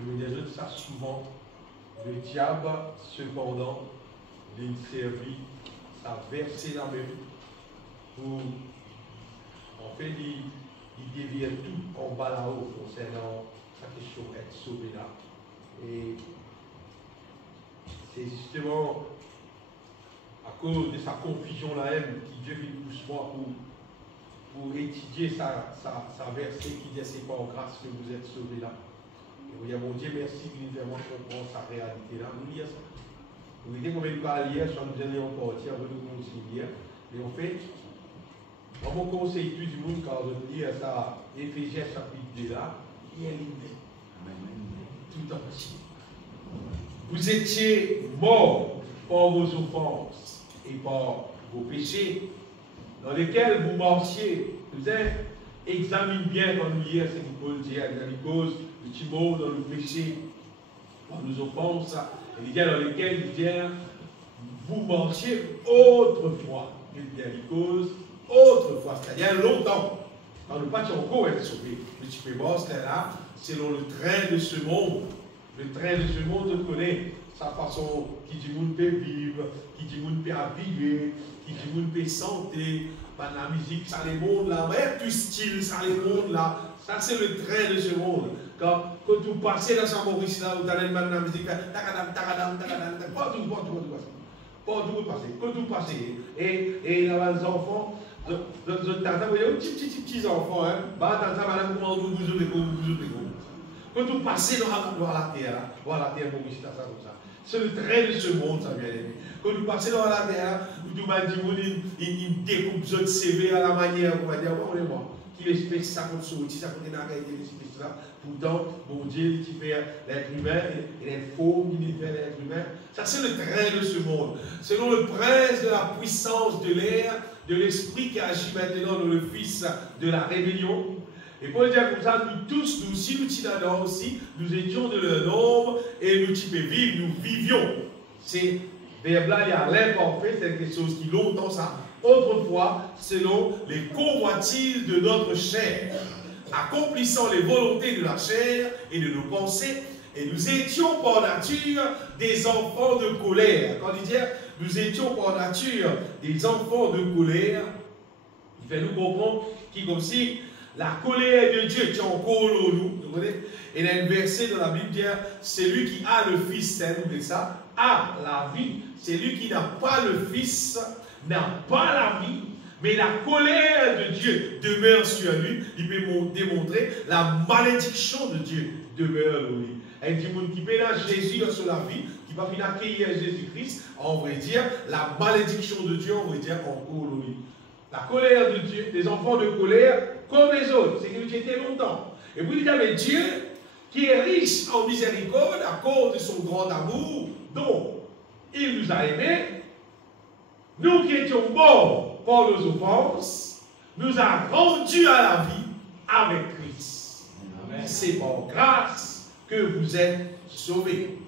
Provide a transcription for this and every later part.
Je me dis ça souvent. Le diable, cependant, il servit à verser la même pour, en fait, il dévie tout en bas là-haut concernant sa question d'être sauvé là. Et c'est justement à cause de sa confusion là-même qui Dieu vient pousse moi pour étudier sa verset qui dit c'est par grâce que vous êtes sauvés là. Et vous dire mon Dieu merci de nous faire comprendre sa réalité là. Nous lisons ça. Vous voyez combien de fois hier, sur nous allons encore dire, on va nous continuer. Et en fait, dans mon conseil tout du monde, quand je lis ça, Éphésiens chapitre 2 là, il y a l'idée. Tout en possible. Vous étiez morts par vos offenses et par vos péchés, dans lesquels vous marchiez. Vous examinez bien quand nous lisons, c'est ce que Paul dit, à cause du petit mot dans le péché, par nos offenses, et il dit dans lesquels il dit, vous marchiez autrefois. Il dit à cause autrefois, c'est-à-dire longtemps. Quand le pas encore être sauvé. Le petit peu mort, c'est là, selon le train de ce monde. Le train de ce monde connaît sa façon, qui dit monde peut vivre, qui dit monde peut habiller, qui dit monde peut santé, par la musique, ça les mondes là, mais tout style, ça les mondes là, ça c'est le train de ce monde. Quand vous passez dans sa Maurice là, vous allez dans la musique, partout vous passez. Quand vous passez, et là, les enfants, vous voyez, petits enfants, dans ça, madame, comment vous quand vous passez dans la terre, Maurice, ça comme ça. C'est le trait de ce monde, ça vient d'aimer. Quand vous passez dans la terre, vous dites, il découpe votre CV à la manière, vous allez dire, ouais, moi, qui espèce ça contre sorti, ça contre la réalité de l'espèce là. Pourtant, mon Dieu, qui fait l'être humain, et l'être faux, qui fait l'être humain. Ça, c'est le trait de ce monde. Selon le prince de la puissance de l'air, de l'esprit qui agit maintenant dans le fils de la rébellion. Et pour le dire comme ça, nous tous, nous, si nous t'inadons aussi, nous étions de leur nombre et nous t'y vivre, nous vivions. C'est verbe-là, il y a l'imparfait, c'est quelque chose qui longtemps ça. Autrefois, selon les convoitises de notre chair, accomplissant les volontés de la chair et de nos pensées, et nous étions par nature des enfants de colère. Quand il dit nous étions par nature des enfants de colère, il fait nous comprendre qu'il comme si la colère de Dieu est encore en nous. Vous voyez? Et il y a un verset dans la Bible qui dit celui qui a le Fils, c'est nous ça, a la vie. Celui qui n'a pas le Fils n'a pas la vie. Mais la colère de Dieu demeure sur lui. Il peut démontrer la malédiction de Dieu demeure en lui. Et du monde qui pénage Jésus sur la vie, qui va venir accueillir Jésus-Christ, on va dire la malédiction de Dieu, on va dire encore en lui. La colère de Dieu, des enfants de colère, comme les autres, c'est que nous étions longtemps. Et puis il dit, mais Dieu, qui est riche en miséricorde, à cause de son grand amour, dont il nous a aimés, nous qui étions morts par nos offenses, nous a rendus à la vie avec Christ. C'est par grâce que vous êtes sauvés.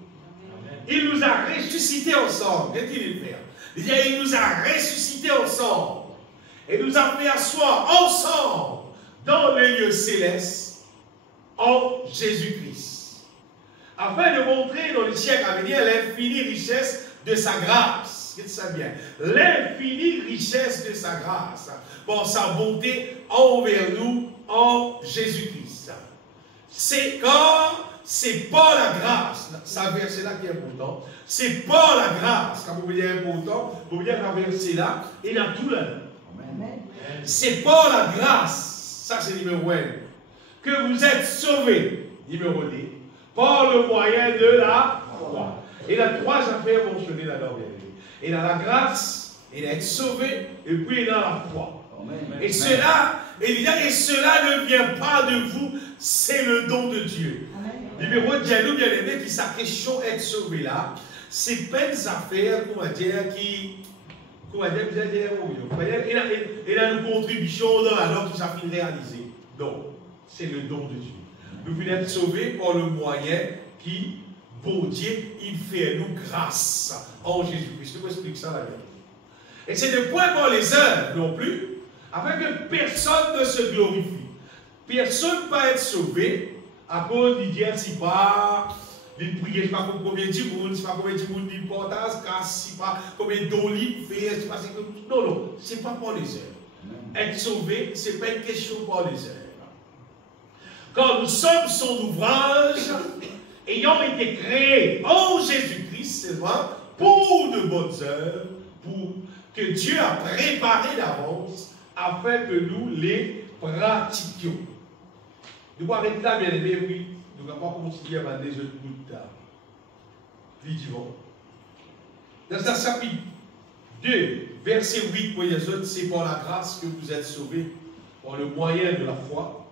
Amen. Il nous a ressuscités ensemble. Qu'est-ce qu'il fait? Il nous a ressuscités ensemble. Et nous a fait asseoir ensemble dans les lieux célestes en Jésus-Christ. Afin de montrer dans le siècle à venir l'infinie richesse de sa grâce. Qu'est-ce que ça vient? L'infinie richesse de sa grâce. Par sa bonté envers nous en Jésus-Christ. C'est quand c'est pas la grâce. Ça verset là qui est important. C'est pas la grâce. Quand vous voyez important, vous voyez la verset là, il a tout là. C'est pas la grâce, ça c'est numéro 1, que vous êtes sauvés, numéro 2, par le moyen de la foi. Et la 3 affaires mentionnées là-dedans. Et dans la grâce, il a été sauvé, et puis dans la foi. Et cela, et cela ne vient pas de vous, c'est le don de Dieu. Numéro 2, nous bien aimé, qui sa question d'être sauvé là, c'est pas des affaires, comment dire, qui. Il a une contribution dans la norme qui s'est réalisée. Donc, c'est le don de Dieu. Nous voulons être sauvés par le moyen qui, bon Dieu, il fait à nous grâce en Jésus-Christ. Je vous explique ça la vérité. Et c'est ne point par les œuvres non plus, afin que personne ne se glorifie. Personne ne peut être sauvé À cause du Dieu, si pas, il prie, je ne sais pas combien de monde, je ne sais pas combien de monde il porte, si pas combien d'eau il fait, je ne sais pas. Non, non, ce n'est pas pour les heures. Être sauvé, ce n'est pas une question pour les heures. Quand nous sommes son ouvrage, ayant été créés en Jésus-Christ, c'est vrai, pour de bonnes œuvres, pour que Dieu a préparé d'avance, afin que nous les pratiquions. Nous pouvons arrêter là, bien aimé, oui. Nous ne pouvons pas continuer à des autres bouts de tard. Vivons. Dans ce chapitre 2, verset 8, pour les autres, c'est par la grâce que vous êtes sauvés, par le moyen de la foi.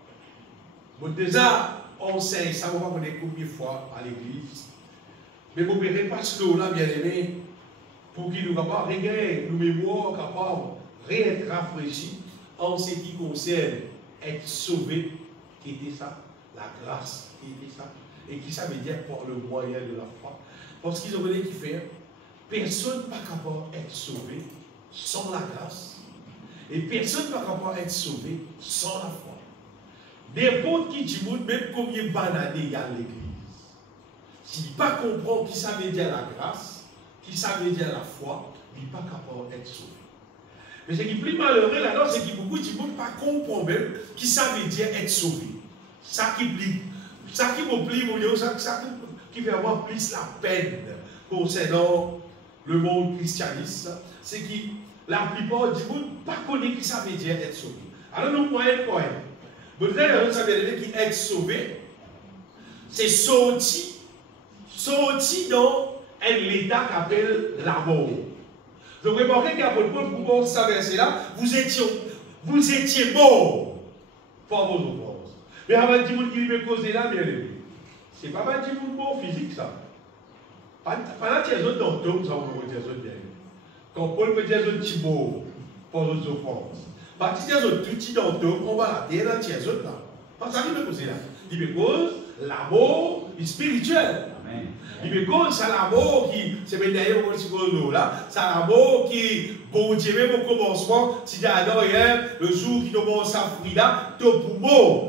Bon, déjà, on sait, ça ne va pas connaître combien de fois à l'église. Mais vous verrez parce que là, bien aimé, pour qu'il nous capable de regagner nos mémoires, capables de être rafraîchis en ce qui concerne être sauvé, qui était ça, la grâce, qui était ça, et qui ça veut dire par le moyen de la foi. Parce qu'ils ont voulu qui faire, personne n'est pas capable d'être sauvé sans la grâce, et personne n'est pas capable d'être sauvé sans la foi. N'importe qui dit, même combien de bananés il y a à l'église, s'il ne pas comprend qui ça veut dire la grâce, qui ça veut dire la foi, il n'est pas capable d'être sauvé. Mais ce qui est plus malheureux là-dedans, c'est que beaucoup de gens ne pas comprendre même qui ça veut dire être sauvé. Ça qui m'oublie, ça qui fait avoir plus la peine concernant le monde christianiste, c'est que la plupart du monde ne pas connaît qui ça veut dire être sauvé. Alors nous croyons quoi? Vous savez, ça veut dire qu'être sauvé, c'est sorti dans un état qu'appelle la mort. Donc remarquez qu'après Paul, pour voir ça verset-là, vous étiez mort pour vos offenses. Mais avant de dire que qui veut causer là, bien aimé, c'est pas mal de dire mort physique ça. Pendant que les autres dans le temps, ça va vous dire autres bien. Quand Paul peut dire autres petits mots pour vos offenses. Parce que les autres tout petits dans le temps, on va la terre dans les autres là. Parce que ça veut causer là. Il veut cause l'amour spirituel. Amen. Il me cause, c'est l'amour qui, c'est d'ailleurs là, c'est l'amour qui, bon Dieu, même au commencement, si Adam hier, le jour qui commence à fruit là, tout pour mort.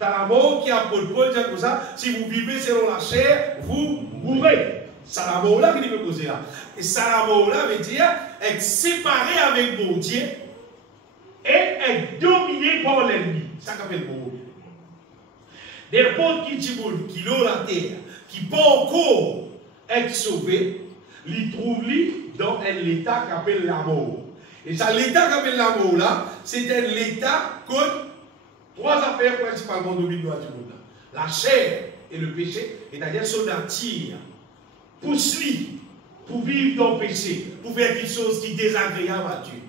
C'est l'amour qui a pour le point, comme ça, si vous vivez selon la chair, vous mourrez. C'est l'amour là qui me cause là. Et c'est l'amour là veut dire être séparé avec mon Dieu et être dominé par l'ennemi. C'est ça qu'on appelle mort. N'importe qui dit qui l'eau la terre, qui peut encore être sauvé, il trouve dans un état qu'appelle la mort. Et ça, l'état qu'appelle la mort là, c'est un état contre trois affaires principalement dominantes du monde. La chair et le péché, c'est-à-dire son nature, pousse lui pour vivre dans le péché, pour faire quelque chose qui est désagréable à Dieu.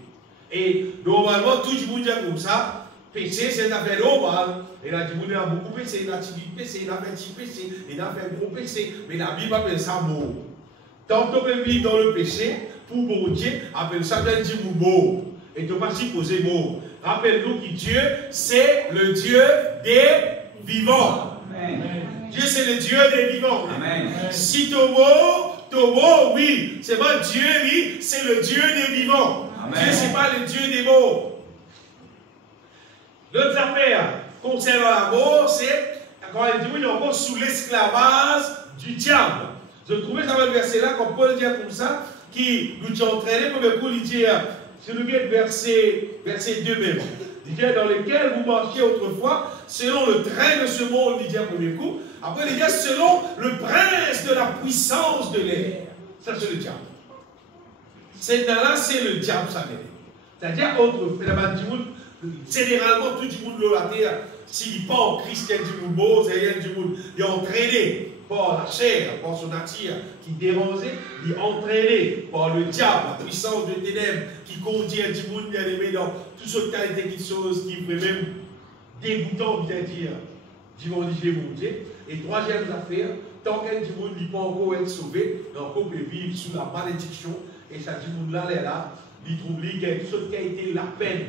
Et normalement, tout le monde dit comme ça. Péché, c'est une affaire normale. Et là, il a beaucoup péché, il a petit péché, il a fait petit péché, il a fait gros péché. Mais la Bible appelle ça mort. Tant qu'on peut vivre dans le péché, pour mon Dieu, appelle ça bien dit mort. Et tu ne pas supposer mort. Rappelle-nous que Dieu, c'est le Dieu des vivants. Amen. Dieu, c'est le Dieu des vivants. Amen. Si Tomo, oui, c'est pas Dieu, oui, c'est le Dieu des vivants. Amen. Dieu, ce n'est pas le Dieu des morts. L'autre affaire concernant la mort, c'est quand il dit oui, il est encore sous l'esclavage du diable. Je trouvais ça le verset là, comme Paul dit comme ça, qui nous a entraîné pour le coup, il dit, c'est le verset 2 même. Il dit dans lequel vous marchiez autrefois, selon le train de ce monde, il dit à premier coup. Après, il dit selon le prince de la puissance de l'air. Ça, c'est le diable. C'est là, le diable, ça veut dire. C'est-à-dire, généralement, tout le monde la terre, s'il n'est pas en Christ, il y a du monde beau, il est entraîné par la chair, par son nature qui dérangeait, il est entraîné par le diable, la puissance de ténèbres qui conduit du monde bien aimé dans toutes sortes de qualités de choses qui peut même dégoûtant, bien dire, divinité mon Dieu. Et troisième affaire, tant qu'un du monde n'est pas encore être sauvé, donc on peut vivre sous la malédiction, et ça du monde là, il trouve qu'il y a toutes sortes de qualités, la peine.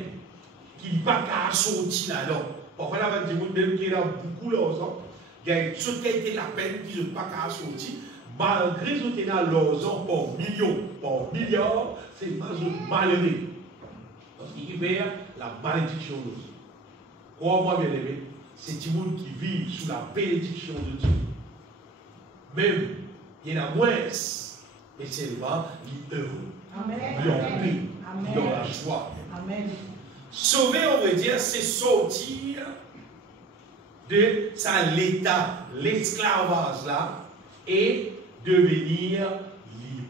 Qui n'est pas qu'à sortir là-dedans. Parfois, là, il y a des gens qui ont beaucoup d'argent, il y a une chose qui a été la peine qui n'est pas qu'à sortir, malgré ce qu'ils ont l'argent par millions, par milliards, c'est malheureux. Parce qu'il y a la malédiction aussi. Crois-moi, bien aimé, c'est du monde qui vit sous la bénédiction de Dieu. Même, il y en a moins, mais c'est vraiment heureux. Amen. Il en paix, Amen. dans la joie. Amen. Sauver, on veut dire, c'est sortir de l'état, l'esclavage là, et devenir libre.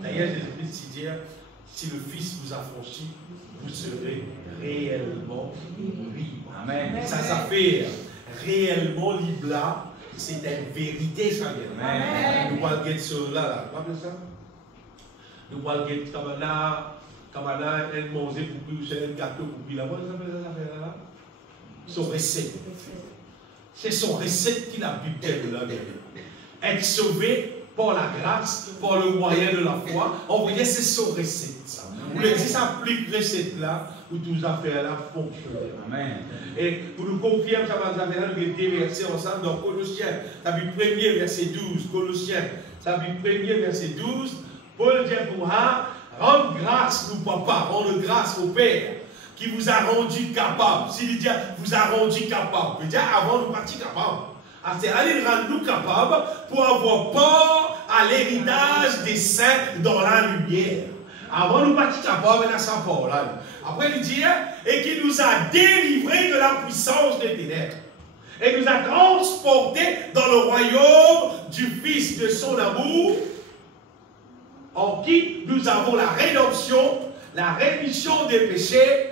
D'ailleurs, Jésus-Christ dit, si le Fils vous affranchit, vous serez réellement libre. Amen. Ça fait réellement libre là, c'est une vérité, ça vient. Amen. Nous allons get cela, pas de ça. Nous allons get Kamana, elle mangeait pour plus, c'est un gâteau pour plus là-bas, ça fait là. Son recette. C'est son recette qui la Bible là. Être sauvé par la grâce, par le moyen de la foi, on va dire c'est son recette. Vous le dites, ça applique recette là, où toutes les affaires là fonctionnent. Amen. Et pour nous confirmer, ça va nous amener là, nous avons deux versets ensemble dans Colossiens, chapitre 1er, verset 12. Colossiens, chapitre 1er, verset 12. Paul dit pour moi, rendre grâce, nous papa, rendre grâce au Père, qui vous a rendu capable. S'il dit, vous a rendu capable, il dit, avant nous partir capable. C'est aller rendre nous capables pour avoir part à l'héritage des saints dans la lumière. Avant nous partir capables, il y a sa parole là. Après, il dit, et qui nous a délivrés de la puissance des ténèbres. Et nous a transportés dans le royaume du Fils de son amour, en qui nous avons la rédemption, la rémission des péchés.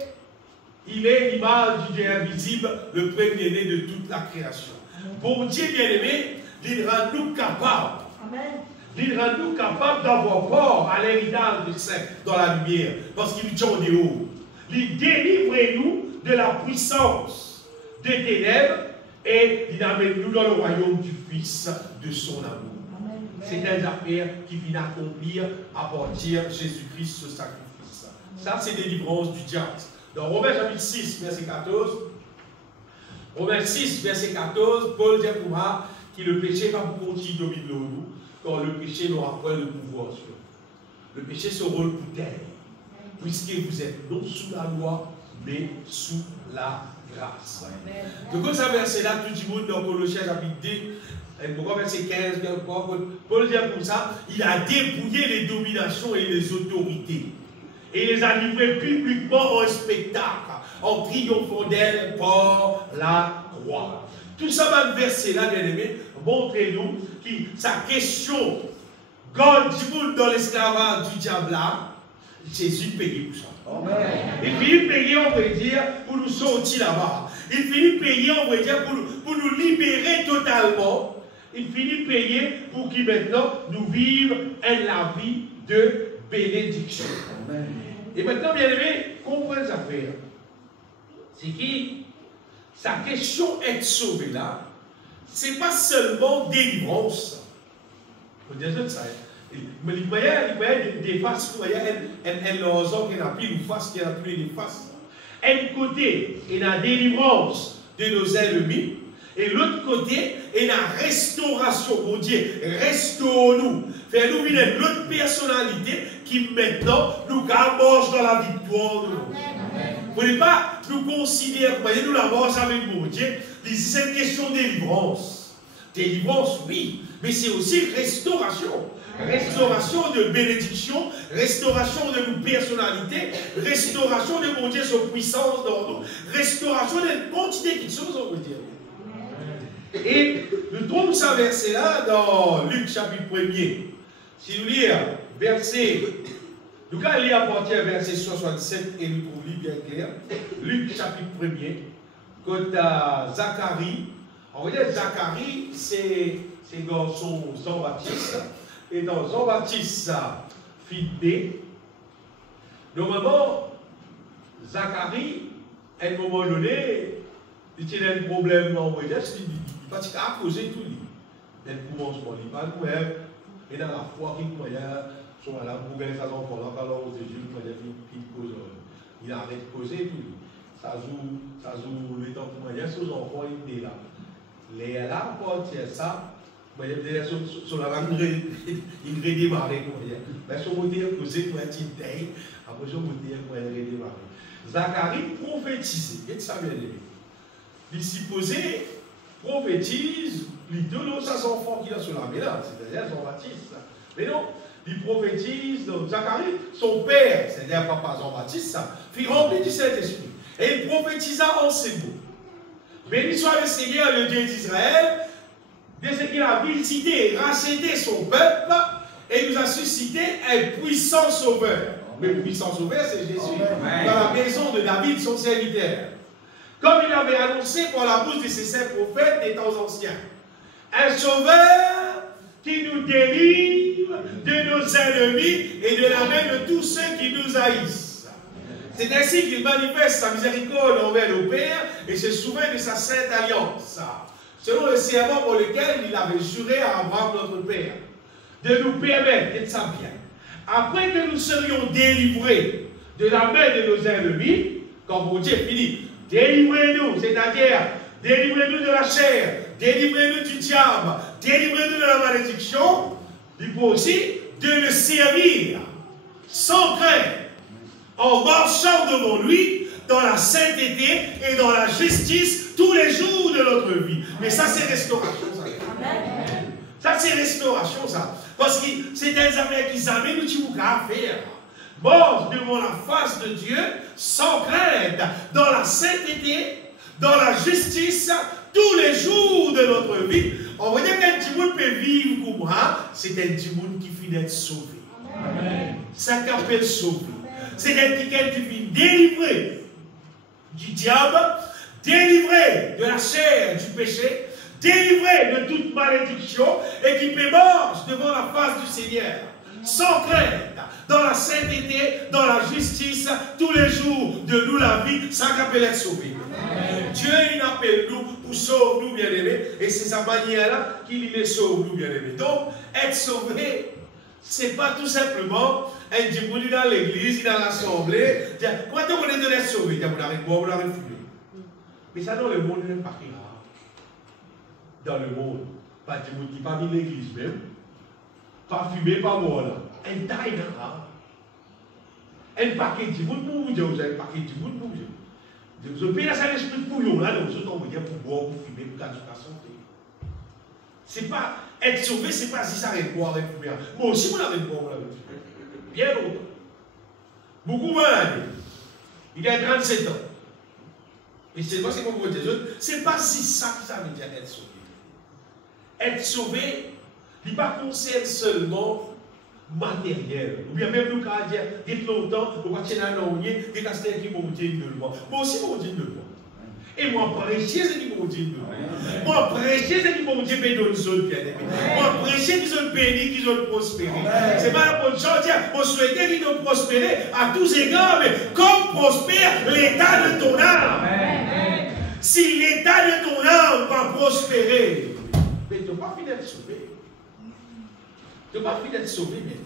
Il est l'image du Dieu invisible, le premier-né de toute la création. Pour Dieu bien-aimé, il rend nous capables. Amen. Il rend nous capables d'avoir part à l'héritage des saints dans la lumière, parce qu'il nous tient au haut. Il délivre nous de la puissance des ténèbres et il amène nous dans le royaume du Fils de son amour. C'est des affaires qui viennent accomplir à partir de Jésus-Christ, ce sacrifice. Ça, c'est délivrance du diable. Dans Romains chapitre 6, verset 14, Romains 6, verset 14, Paul dit pour moi que le péché va vous continuer de dominer nous, car le péché n'aura pas le pouvoir sur vous. Le péché se rôle pour terre, puisque vous êtes non sous la loi, mais sous la grâce. Donc, ça verset là, tout le monde dans Colossiens chapitre 2, et pourquoi verset 15, Paul dit pour ça, il a dépouillé les dominations et les autorités. Et les a livrés publiquement en spectacle, en triomphant d'elles par la croix. Tout ça, même verset là, bien aimé, montrez-nous que sa question, God du monde dans l'esclavage du diable là, Jésus payait pour ça. Amen. Il finit payer, on peut dire, pour nous sortir là-bas. Il finit payer, on peut dire, pour nous libérer totalement. Il finit payer pour qu'il maintenant nous vive la vie de bénédiction. Amen. Et maintenant, bien aimé, comprenez cette affaire. C'est que sa question être sauvé là, ce n'est pas seulement délivrance. Vous dire ça. Mais il y a des faces, il y a un lozon qui n'a plus de face, qui n'a plus de face. Un côté, il y a la délivrance de nos ennemis. Et l'autre côté, il y a la restauration. Mon Dieu, restaure-nous. Fais-nous une autre personnalité qui maintenant nous marche dans la victoire de nous. Vous ne pouvez pas nous considérer, voyez, nous la marche avec mon Dieu. C'est une question de délivrance. Délivrance, oui, mais c'est aussi restauration. Restauration de bénédiction, restauration de nos personnalités, restauration de mon Dieu, son puissance dans nous, restauration de quantité de choses, on peut dire. Et nous trouvons ça verset là dans Luc chapitre 1er. Si nous lisons verset, nous allons lire à partir du verset 67 et nous trouvons bien clair. Luc chapitre 1er, quand Zacharie, on va dire Zacharie, c'est garçon Jean-Baptiste. Et dans Jean-Baptiste, fils B, normalement, Zacharie, à un moment donné, il a un problème, on va dire, parce qu'il a causé tout lui. Il commence par lui, pas nous-mêmes, et dans la foi qu'il croyait, sont là, pour gagner sa enfant, là, alors aux Égyptes, il arrête de causer tout lui. Ça joue le temps pour moi, ses enfants, il est là. Les là, pour dire ça, sur la langue, il redémarre. Mais son moteur causé pour être une taille, après son moteur pour être redémarrer. Zacharie prophétisé, et ça bien aimé. il supposé prophétise, il donne aux enfants qui sont sur la mélange, c'est-à-dire Jean-Baptiste. Mais non, il prophétise, donc Zacharie, son père, c'est-à-dire papa Jean-Baptiste, fut rempli du Saint-Esprit. Et il prophétisa en ces mots. Béni soit le Seigneur, le Dieu d'Israël, de ce qu'il a visité, racheté son peuple, et nous a suscité un puissant sauveur. Mais le puissant sauveur, c'est Jésus, dans la maison de David, son serviteur. Comme il avait annoncé par la bouche de ses saints prophètes des temps anciens. Un sauveur qui nous délivre de nos ennemis et de la main de tous ceux qui nous haïssent. C'est ainsi qu'il manifeste sa miséricorde envers nos pères et se souvient de sa sainte alliance, selon le serment pour lequel il avait juré à Abraham notre père, de nous permettre d'être sa bien. Après que nous serions délivrés de la main de nos ennemis, quand mon Dieu finit, délivrez-nous, c'est-à-dire délivrez-nous de la chair, délivrez-nous du diable, délivrez-nous de la malédiction, il faut aussi de le servir sans crainte, en marchant devant lui dans la sainteté et dans la justice tous les jours de notre vie. Mais ça, c'est restauration, ça. Ça, c'est restauration, ça. Parce que c'est des affaires qui s'amènent, nous, tu vas faire. Mort devant la face de Dieu, sans crainte, dans la sainteté, dans la justice, tous les jours de notre vie. On va dire qu'un petit monde peut vivre comme moi, c'est un petit monde qui finit d'être sauvé. Ça qu'appelle sauvé. C'est quelqu'un qui finit délivré du diable, délivré de la chair du péché, délivré de toute malédiction et qui peut marcher devant la face du Seigneur, sans crainte, dans la sainteté, dans la justice, tous les jours de nous la vie, ça qu'appelle être sauvé. Dieu, il appelle nous pour sauver nous, bien-aimés, et c'est sa manière-là qu'il les sauve, nous, bien-aimés. Donc, être sauvé, ce n'est pas tout simplement un dimanche dans l'église, dans l'assemblée. Comment est-ce qu'on est être sauvé? Vous l'avez boire, vous l'avez fumé. Mais ça, dans le monde, il n'est pas rare. Dans le monde, pas de monde qui pas mis l'église même, pas fumé, pas boire là. Un taille rare. Un paquet de monde pour vous dire, vous avez un paquet de monde pour vous dire. Vous avez payé ça l'esprit pour vous là, donc vous êtes envoyé pour boire, pour fumer, pour garder la santé. C'est pas être sauvé, c'est pas si ça avec boire, avec fumer. Moi aussi, vous l'avez boire, vous l'avez fumer. Bien longtemps. Beaucoup malades. Il a 37 ans. Et c'est moi, c'est comme vous dites, c'est pas si ça que ça veut dire être sauvé. Être sauvé, il ne pas concerne seulement matériel. Ou bien même nous, quand on dit, depuis longtemps, on va tirer un oignon, des castels qui vont dire de moi. Moi aussi, je dis de moi. Et moi, prêcher, c'est qui vont dire de moi. Moi, prêcher, c'est qui vont dire de nous autres, bien aimés. Moi, prêcher, qu'ils ont béni, qu'ils ont prospéré. C'est pas la bonne chose, on souhaitait qu'ils ont prospéré à tous égards, mais comme prospère l'état de ton âme. Si l'état de ton âme va prospérer, mais tu n'as pas fini d'être sauvé. Tu n'as pas fini d'être sauvé, mais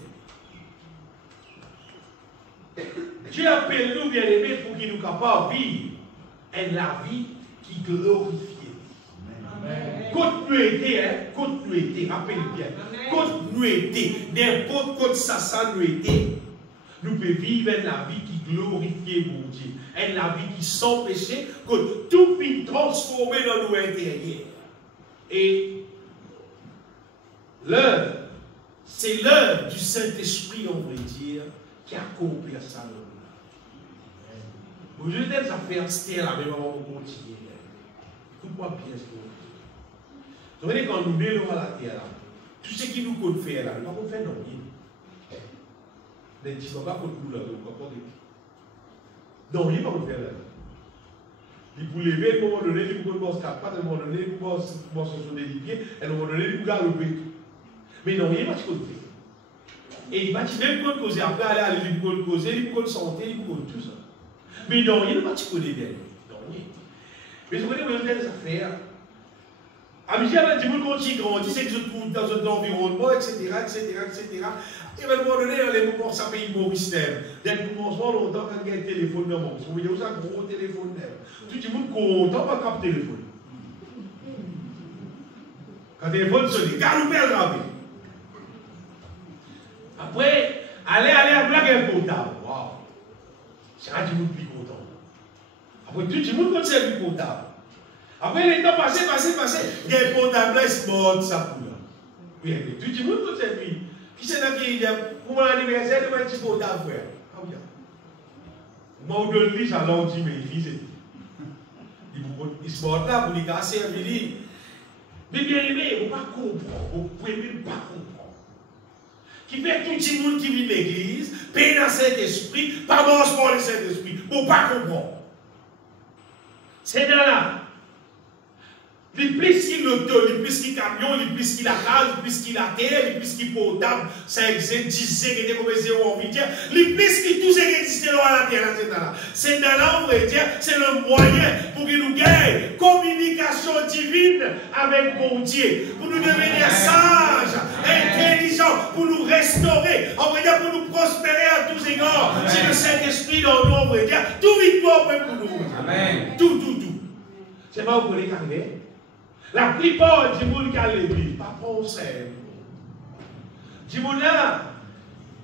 Dieu appelle nous, bien-aimés, pour qu'il nous capable de vivre la vie qui glorifie. Continuité, hein? Continuité, rappelle bien. Continuité, n'importe quoi ça nous était. Nous pouvons vivre la vie qui glorifie mon Dieu. La vie qui sans péché, que tout vit transformé dans nos intérieurs. Et l'œuvre, c'est l'œuvre du Saint-Esprit, on va dire, qui accomplit ça. Vous avez des affaires, c'était la même avant de continuer. Écoute-moi bien ce que vous dites. Vous voyez, quand nous mêlons à la terre, tout ce qui nous compte faire là, nous ne pouvons pas faire non rien. Mais tu ne vas pas contre nous là, nous ne pouvons pas faire. Non, il ne va pas faire là. Il peut lever, à un moment donné, il peut bosser 4 pattes, à un moment donné, il peut bosser sur des pieds, à un moment donné, il peut galoper. Mais non, il ne va pas faire. Et il va même pas causer après, aller, il peut causer, il peut santé, il peut tout ça. Mais non, il ne va pas te connaître bien. Non, mais je connais des affaires. Amis, avec des gens qui grandissent, c'est que je trouve dans un environnement, etc., etc., etc. Et à un moment donné, les moments, ça paye Maurice Nèvre. Dès le commencement, longtemps, quand il y a un téléphone dans mon vous voyez, vous avez un gros téléphone Nèvre. Tout le monde content par cap téléphone. Quand le téléphone sonne, galopé à gravé. Après, allez, à blague un comptable. Waouh! C'est un petit monde plus content. Après, tout le monde compte c'est plus comptable. Après, les temps passés, il y a un portable là, il se mord ça pour là. Oui, tout le monde peut servir. Qui c'est là qui dit, pour mon anniversaire, il y a un petit portable, frère. Ah oui. Moi, on donne lui, ça l'a dit, mais il dit, il se mord là pour lui casser un billet. Mais bien aimé, on ne peut pas comprendre, on ne peut même pas comprendre. Qui fait tout le monde qui vit de l'église, paye dans Saint-Esprit, pas bon sport le Saint-Esprit, on ne peut pas comprendre. C'est dans là. Les plus qu'il l'auto, les plus qu'il camion, les plus qu'il la case, les plus qu'il la terre, les plus qu'il portable, 5, 10, 5, comme 0, on veut dire, les plus qu'il tout ce qui existe dans la terre, c'est dans là. C'est dans là, on veut dire, c'est le moyen pour que nous gagnions communication divine avec mon Dieu, pour nous devenir sages, intelligents, pour nous restaurer, on veut dire, pour nous prospérer à tous égards. C'est le Saint-Esprit dans nous, on veut dire, tout victoire pour nous. Amen. Tout. C'est pas où vous voulez arriver. La plupart du monde qui a l'église, pas pensé. Du monde là,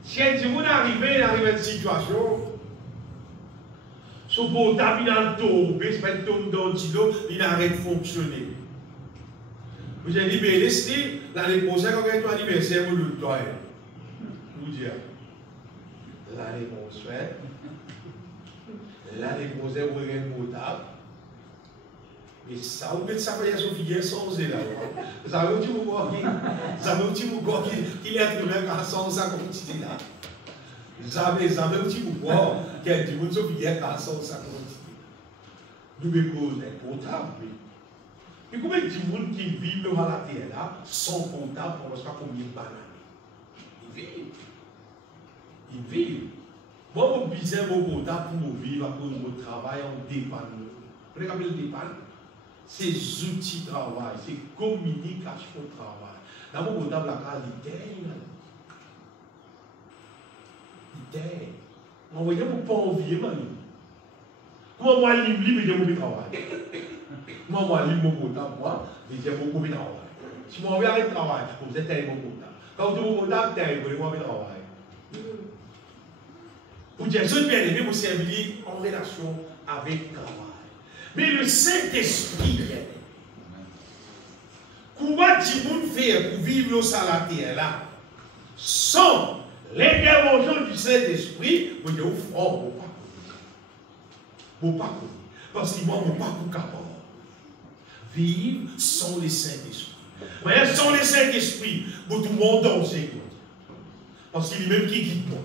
si du monde arrive dans une situation, son portable il a tombé, c'est pas une tombe dans l'eau, il arrête de fonctionner. Vous avez dit, mais laissez l'année prochaine, quand vous avez ton anniversaire, vous le doyez. Vous dire, l'année prochaine, vous avez un portable. Et ça, vous mettez ça pour les filles sans là. Vous savez où tu vous vois qu'il est un même sans ça comme tu là. Vous savez où tu vous vois qu'il y a du monde qui est sans ça comme tu nous mettons des portables. Et combien de monde qui vivent dans la terre là, sans portable, on ne sait pas combien de bananes. Ils vivent. Moi, je besoin mon portable pour vivre, pour mon travail, on dépanne. Vous regardez le dépanne? C'est outils de travail, c'est communication de travail. Dans mon portable, la case, il t'aide. On va dire, pas envier, man. Comment moi, je lis mon travail? Moi, je lis mon portable, moi, je dis mon travail. Si moi, je vais arrêter le travail, vous êtes mon portable. Quand vous êtes mon portable, vous êtes mon travail. Pour dire, je bien aimé, vous servez en relation avec le travail. Mais le Saint-Esprit, comment tu peux faire pour vivre sur la terre là, sans l'intervention du Saint-Esprit, vous dites, oh, vous pas connu. Parce que moi, je ne suis pas capable de vivre sans le Saint-Esprit. Mais sans le Saint-Esprit, tout le monde danger. Parce qu'il est même qui guide moi.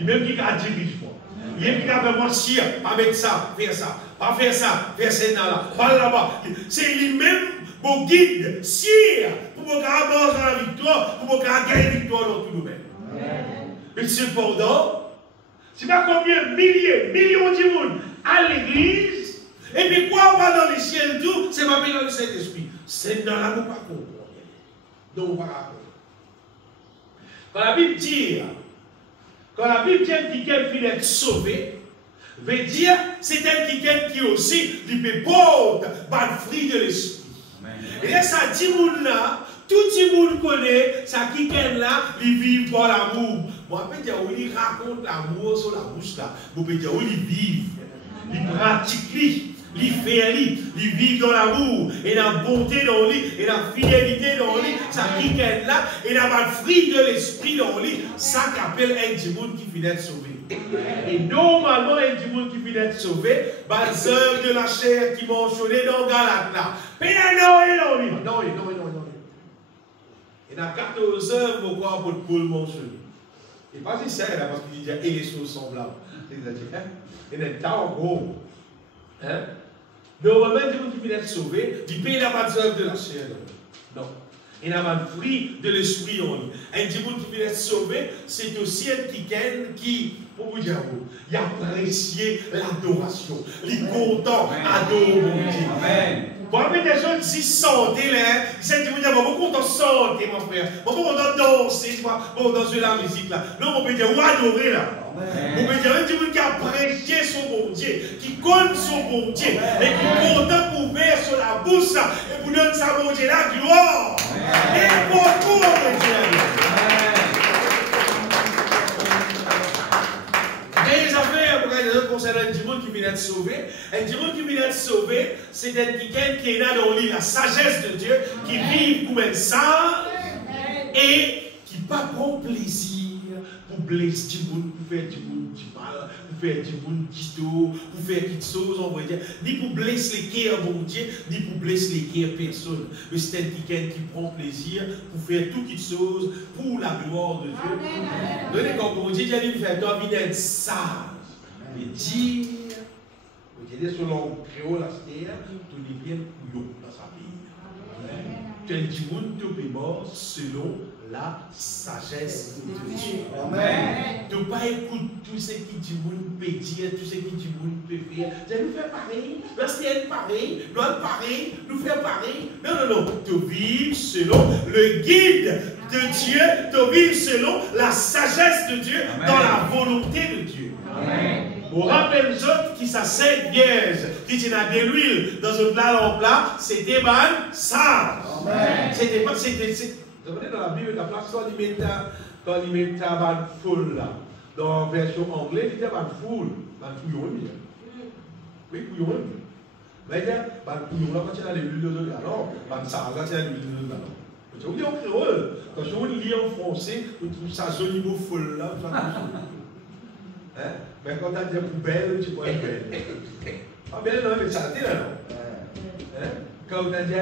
Il est même qui dirige moi. Il est qui a vraiment chier, pas mettre ça, faire ça. Pas faire ça, faire ça là, pas là-bas. C'est lui-même mon guide, sire, pour me avoir la victoire, pour me gagner la victoire dans tout le domaine. Mais cependant, c'est pas combien millions de monde à l'église, et puis quoi on va dans les ciels tout, c'est pas dans le Saint-Esprit. C'est dans la nous pas comprendre. Donc on va comprendre. Quand la Bible dit qu'il finit d'être sauvé, veut dire, c'est un qui aussi, il peut porter le fruit de l'esprit. Et là, ça dit, là, tout le monde connaît, ça qui là, il vit pour l'amour. Moi, je peux dire, il raconte l'amour sur la bouche là. Vous pouvez dire, il vit, il pratique, il fait, il vit dans l'amour, et dans la bonté dans lui, et dans la fidélité dans lui, ça qui là, et dans le fruit de l'esprit dans lui, ça qu'appelle un monde qui finit d'être sauvé. Et normalement, un du monde qui finit d'être sauvé, les œuvres de la chair qui mentionnaient dans Galate là. Mais non. Il y a 14 œuvres au corps pour Paul mentionner. Et pas si c'est là, parce qu'il dit, et les choses semblables. Il y a un temps gros. Normalement, un du monde qui finit d'être sauvé, il paye la pas d'œuvre de la chair. Non. Il n'a pas le fruit de l'esprit en lui. Un du monde qui finit d'être sauvé, c'est aussi un qui pour vous dire, il apprécie l'adoration. Il est content d'adorer mon Dieu. Amen. Vous avez des gens qui santé, là, ils disent, vous content de santé, mon frère. Vous content de danser, vous danser la musique, là. Non, on peut dire, vous adorer, là. On peut dire, un Dieu qui apprécie son bon Dieu, qui connaît son bon Dieu, et qui est content pour faire sur la bouche, et pour donner sa bon Dieu la gloire. Et pour tout, mon Dieu. Les affaires concernant du monde qui vient d'être sauvé. Et du monde qui vient être sauvé, c'est quelqu'un qui est là dans lui, la sagesse de Dieu, qui vit comme un sage et qui pas prend plaisir pour blesser du monde, pour faire du monde du mal, pour faire du monde du dos, pour faire quelque chose, on va dire, ni pour blesser les cœurs, mon Dieu, ni pour blesser les cœurs personne. Mais c'est quelqu'un qui prend plaisir pour faire toute quelque chose pour la gloire de Dieu. Donnez comme mon Dieu, il dit, faire toi, il est sage. Et dire, vous dites sur l'angle créole, la terre, tout est bien couillon dans sa vie. Quel du monde te peut mort selon la sagesse de Dieu. Amen. Ne pas écouter tout ce qui du monde peut dire, tout ce qui du monde peut faire. Nous faire pareil, parce qu'il est pareil, nous pareil, nous faire pareil. Non, non, non. Tu vis selon le guide de Dieu, tu vis selon la sagesse de Dieu, amen, dans la volonté de Dieu. Amen. On rappelle les autres qui s'assèdent vierge, qui tiennent à de l'huile dans un plat en plat, c'était ban sage. C'était pas, vous savez, dans la Bible, la place quand il met ta ban full là, dans la version anglaise, il était ban full, ban couillon. Oui, couillon. Mais il y a ban couillon là quand il y a l'huile de l'eau, alors, ban sage là, il y a l'huile de l'eau. Vous dites en créole, quand je vous lis en français, vous trouvez ça joli mot full là, hein? Mais quand tu as des poubelles, tu vois une belle. Ah bien non, mais ça là non. Hein? Quand tu as des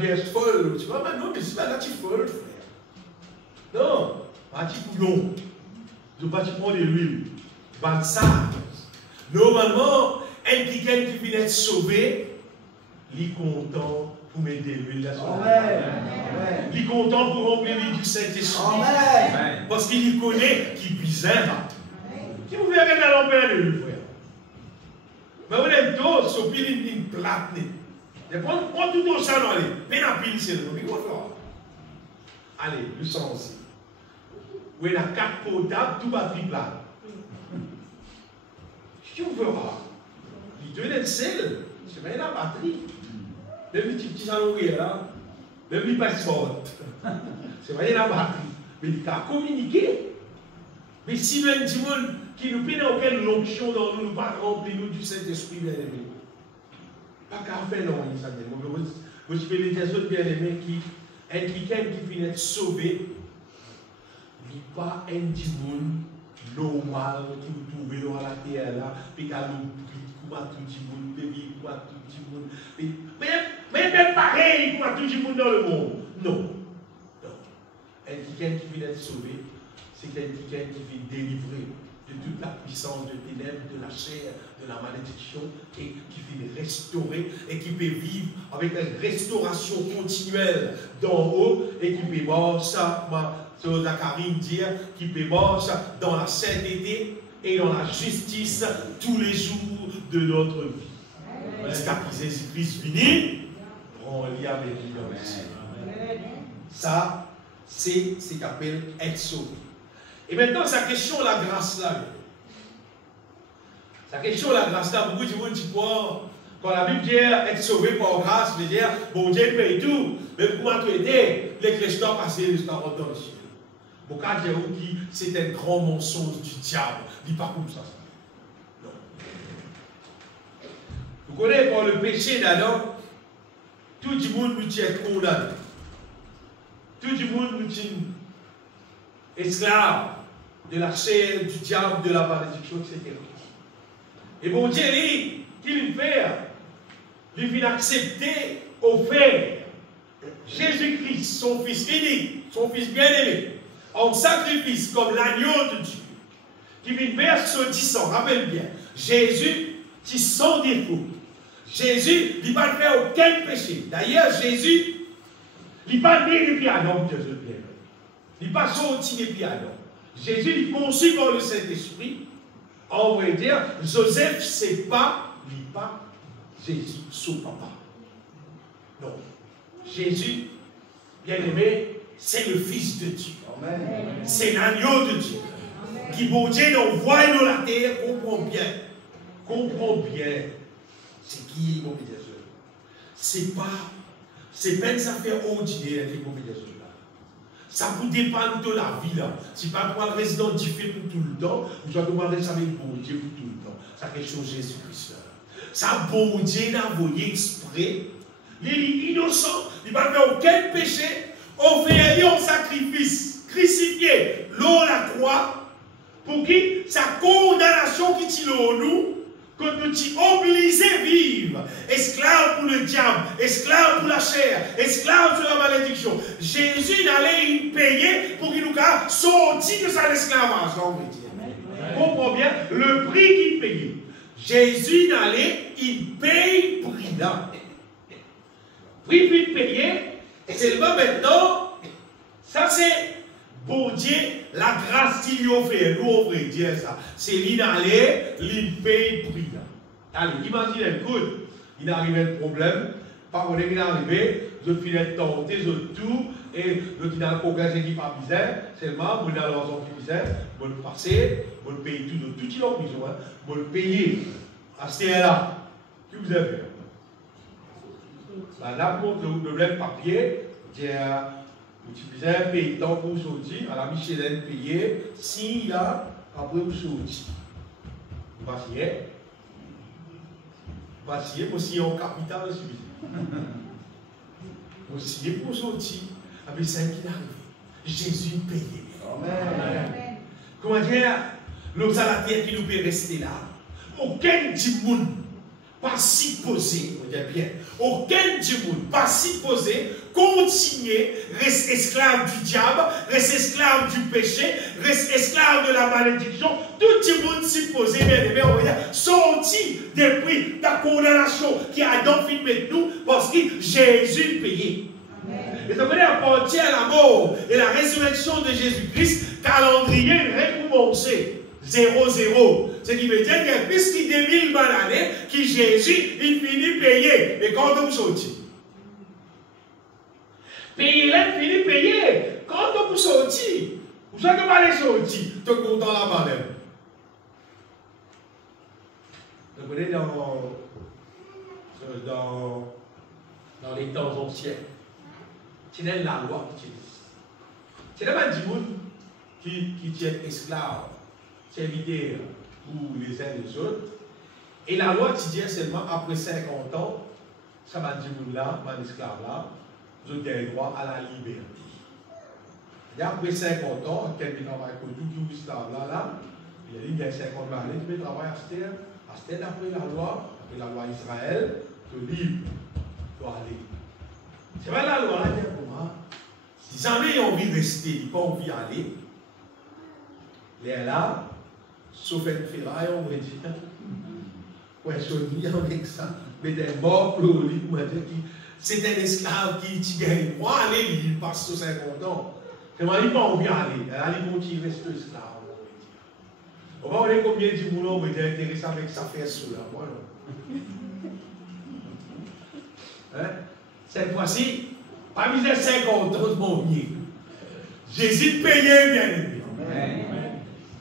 bières folles, tu vois, non, mais c'est pas là tu folle, frère. Non, pas tu couillon. Tu pas tu prends de l'huile. Ban sage. Normalement, un quelqu'un qui vient être sauvé, il est content pour mettre de l'huile là sur la table. Il est content pour remplir du Saint-Esprit. Parce qu'il connaît qu'il est bizarre. Si vous verrez dans l'enfer de lui, frère. Mais vous êtes tous, sur pile une plate. Prends tout au salon, allez. Mais la pile, c'est le nom. Allez, le sang aussi. Vous avez la carte potable, tout batterie plate. Si vous verrez, il donne le sel, c'est bien la batterie. Le petit salon là, le petit passeport. C'est bien la batterie. Mais il a communiqué. Mais si même du monde qui nous paie aucune l'onction dans nous, nous pas remplir nous du Saint-Esprit bien-aimé. Pas qu'à faire non, ça dit. Vous savez les personnes bien-aimées qui, un quelqu'un qui vient être sauvé, n'est pas un du monde normal qui vous trouvez dans la terre là, puis qu'à nous comme tout le monde, puis comme tout le monde. Mais même pareil comme tout le monde dans le monde. Non. Non. Un quelqu'un qui vient être sauvé, c'est quelqu'un qui vient délivrer de toute la puissance de ténèbres, de la chair, de la malédiction, et qui vient restaurer, et qui peut vivre avec une restauration continuelle d'en haut, et qui peut voir ça, sur Zacharie dire, qui peut voir ça dans la sainteté et dans la justice tous les jours de notre vie. Jusqu'à ce que Jésus-Christ finisse, on lit avec lui dans le ciel. Ça, c'est ce qu'on appelle être sauvé. Et maintenant, sa question, la grâce là. Sa question, la grâce là, beaucoup de gens disent quoi? Quand la Bible dit être sauvé par grâce, veut dire, bon Dieu paye tout. Mais comment tu aider? Les chrétiens passent jusqu'à rentrer dans le ciel. Beaucoup de gens disent c'est un grand mensonge du diable. Il n'est pas comme ça. Non. Vous connaissez par le péché d'Adam, tout le monde nous tient condamné. Tout le monde nous tient esclave de la chair, du diable, de la malédiction, etc. Et bon Dieu dit, qu'il fait, il vient accepter, offert Jésus-Christ, son Fils unique, son Fils bien-aimé, en sacrifice comme l'agneau de Dieu, qui vient faire ce 10 ans, rappelle bien, Jésus, qui sans défaut. Jésus, il ne va faire aucun péché. D'ailleurs, Jésus, il n'est pas né depuis Adam, Dieu de bien. Il n'est pas sorti depuis Adam. Jésus est conçu par le Saint-Esprit. On va dire, Joseph, c'est pas, il n'est pas Jésus, son papa. Non. Jésus, bien-aimé, c'est le Fils de Dieu. C'est l'agneau de Dieu. Amen. Qui, bon Dieu, l'envoie dans la terre, comprend bien. C'est qui, mon médiateur. C'est pas une affaire ordinaire, qui mon médiateur là. Ça vous dépend de la vie là. Si pas toi le résident différent pour tout le temps, vous doit demander ça avec bon Dieu pour tout le temps. Ça question Jésus-Christ. Ça bon Dieu n'a envoyé exprès. Il est innocent, il n'a fait aucun péché. On fait un sacrifice crucifié, l'eau la croix, pour qui sa condamnation qui tire en nous, que nous sommes obligés à vivre, esclaves pour le diable, esclaves pour la chair, esclaves sur la malédiction. Jésus n'allait payer pour qu'il nous sortir de sa esclavage. Comprends bien le prix qu'il payait. Jésus n'allait, il paye prix là. Prix qu'il payait, seulement maintenant, ça c'est bon Dieu, la grâce qu'il lui a fait, nous on veut dire ça. C'est lui d'aller, lui paye prix là. Allez, imagine, écoute, il arrive un problème, par contre il est arrivé, je finis tenté, je tout, et je dis dans le congrès qui pas misère, seulement, je dans l'argent qui misère, je le passer, je le payer tout il a besoin, je le payer. À ce là, que vous avez fait? Là, pour le problème papier, vous utilisez un paysan pour sortir, à la Michelin payé, s'il y a, après vous sortir. Vous passez, vous signez en capital suffisant. Vous signez pour sortir, avec ça qui arrive. Jésus payé. Amen. Comment dire, l'homme à la terre qui nous peut rester là, aucun monde pas supposé, on dit bien, aucun monde pas supposé continuer, reste esclave du diable, reste esclave du péché, reste esclave de la malédiction, tout le monde supposé, bien, on va dire, sorti depuis la condamnation qui a donc filmé nous, parce que Jésus payé. Et ça veut dire, à partir de la mort et la résurrection de Jésus-Christ, calendrier recommencé. 0-0. Ce qui veut dire qu'il y a plus de 2000 années qui Jésus, il finit payer. Mais quand on sortit, payer là, il finit payer. Quand on sortit, vous savez comment aller sortir, tu es content là-bas. Vous voyez dans les temps anciens, c'est la loi qui utilise. C'est là du monde qui tient esclave. Serviteur pour les uns et les autres. Et la loi dit seulement après 50 ans, ça m'a dit là, mon esclave là, vous avez droit à la liberté. Et après 50 ans, quelqu'un travaille pour tout esclave là, il a dit il y a 50 années, tu peux travailler à cette après la loi Israël, tu es libre, tu dois aller. C'est vrai la loi là, dit comment? Si jamais ils ont envie de rester, ils n'ont pas envie d'aller, ils sont là. Sauf une ferraille, on va dire. Ouais, je avec ça. Mais des morts pour lui, c'est un esclave qui gagne. Moi, aller, il passe sur 50 ans. C'est moi, il n'a pas envie d'aller. Il continue, reste esclave. On va voir combien de gens ont été intéressés avec sa fesse là. Moi, non. Cette fois-ci, pas misé 50 ans de mon bien. Jésus payé, bien aimé.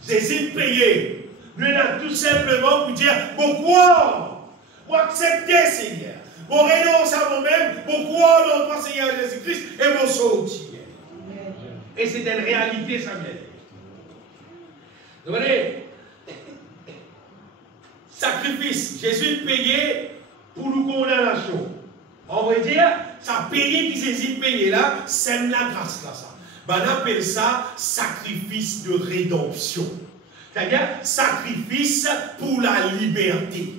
Jésus payé. Nous là tout simplement pour dire, pourquoi vous acceptez Seigneur, vous renoncez à vous-même, pourquoi dans notre Seigneur Jésus-Christ et vous sortir. Et c'est une réalité, ça vient. Vous voyez, sacrifice, Jésus payé pour nous condamnation. On va dire, ça payé qui Jésus payé là, c'est la grâce là, ça. On appelle ça sacrifice de rédemption. C'est-à-dire sacrifice pour la liberté.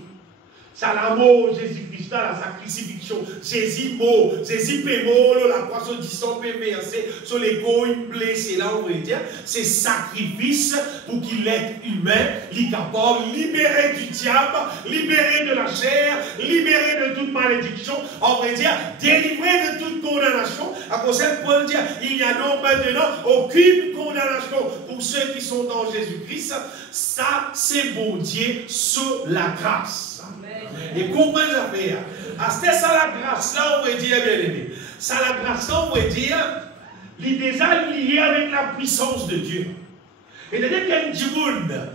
C'est la mort Jésus-Christ, la sa crucifixion. Jésus mort, Jésus paie mort, la poisson du sang peut verser sur les côtes blessés. Là, on va dire, c'est sacrifice pour qu'il est humain, il est capable de libérer du diable, libérer de la chair, libérer de toute malédiction. On va dire, délivrer de toute condamnation. À cause de Paul dire, il n'y a donc maintenant aucune condamnation pour ceux qui sont dans Jésus-Christ. Ça, c'est bon Dieu sur la grâce. Et comprenez l'affaire. C'est ça la grâce là, on va dire, bien aimé. Ça la grâce là, on va dire, il est déjà lié avec la puissance de Dieu. Et c'est-à-dire qu'il y a un monde,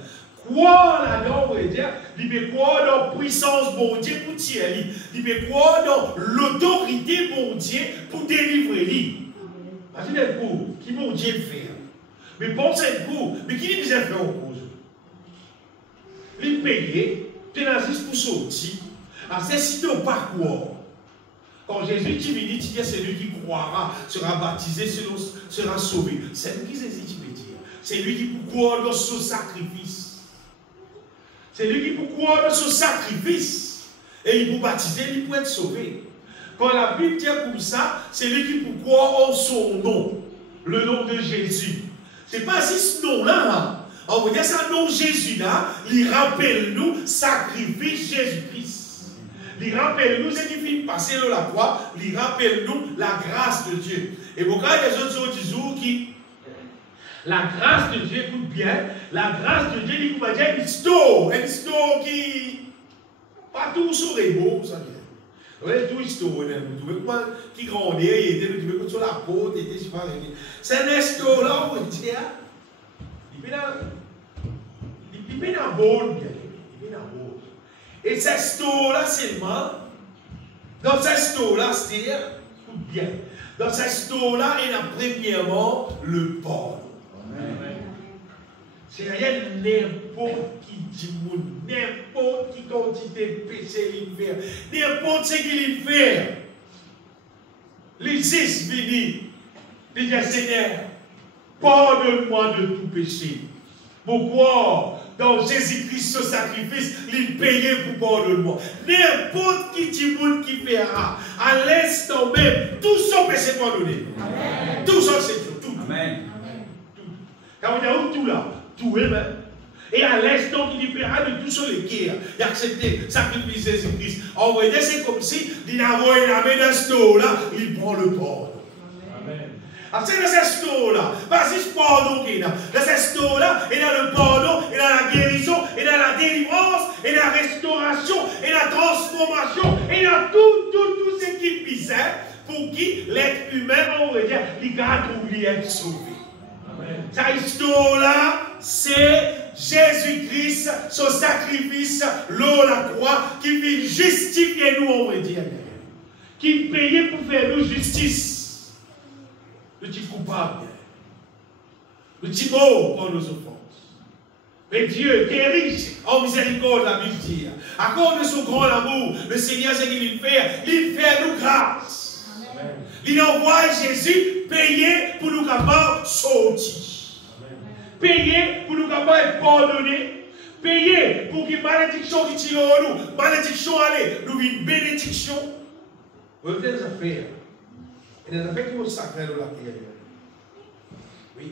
quoi là-dedans, on va dire, il peut croire dans la puissance bon Dieu pour tirer, il peut croire dans l'autorité bon Dieu pour délivrer lui. Imaginez-vous, qui vont Dieu le faire. Mais pensez coup, mais qui les a fait en cause? Les payer, tu es juste pour sortir. C'est si tu au parcours. Quand Jésus qui vient, il dit celui qui croira sera baptisé, sera sauvé. C'est lui qui Jésus qui veut dire. C'est lui qui peut croire dans son sacrifice. C'est lui qui peut croire dans son sacrifice. Et il peut baptiser, il peut être sauvé. Quand la Bible dit comme ça, c'est lui qui peut croire en son nom. Le nom de Jésus. Ce n'est pas juste ce nom-là. On va dire ça, nom Jésus-là, il rappelle-nous sacrifice Jésus-Christ. Il rappelle-nous ce qui finit passer de la croix, il rappelle-nous la grâce de Dieu. Et pourquoi il y a des autres jours qui. La grâce de Dieu, écoute bien, la grâce de Dieu, il va dire une histoire qui. Pas tout sur les mots, ça vient. Vous voyez, tout histoire, vous trouvez quoi qui grandit, il était, vous trouvez sur la côte, il était, je sais pas, c'est un histoire là, on dit, il est dans le bon, il est dans le bon. Et cette histoire-là seulement, dans cette histoire-là, c'est-à-dire, écoute bien, dans cette histoire-là, il y a premièrement le pardon. C'est rien n'importe qui dit, n'importe qui quantité de péché il fait, n'importe ce qu'il fait. Les six bénis, il dit, Seigneur, pardonne-moi de tout péché. Pourquoi? Dans Jésus-Christ, ce sacrifice, il payait pour pardonnement. N'importe qui dit qui fera, à l'instant même, tout son péché pardonné. Amen. Tout son Seigneur, tout. Amen. Tout. Quand on dit tout là, tout est même. Et à l'instant qu'il libéra de tout son équerre, il a accepté le sacrifice de Jésus-Christ. En vrai, c'est comme si il a envoyé la main dans ce là, il prend le pardon. C'est dans cette histoire-là, pas juste pardon qu'il y a. Dans cette histoire-là, il y a le pardon, il y a la guérison, il y a la délivrance, il y a la restauration, il y a la transformation, il y a tout ce qui pisse pour qui l'être humain, on va dire, il garde pour lui être sauvé. Cette histoire-là, c'est Jésus-Christ, son sacrifice, l'eau, la croix, qui vient justifier nous, on va dire, qui payait pour faire nous justice. Le petit coupable, le petit mot pour nos offenses. Mais Dieu, qui est riche en miséricorde, la Bible dit, à cause de son grand amour, le Seigneur, ce qu'il fait nous grâce. Amen. Il envoie Jésus payer pour nous capables de sortir. Payer pour nous capables de pardonner. Payer pour qu'il y ait malédiction qui tire en nous. Malédiction, allez, nous une bénédiction. Vous avez des affaires. Et les affaires qui vont sacrer de la terre. Oui.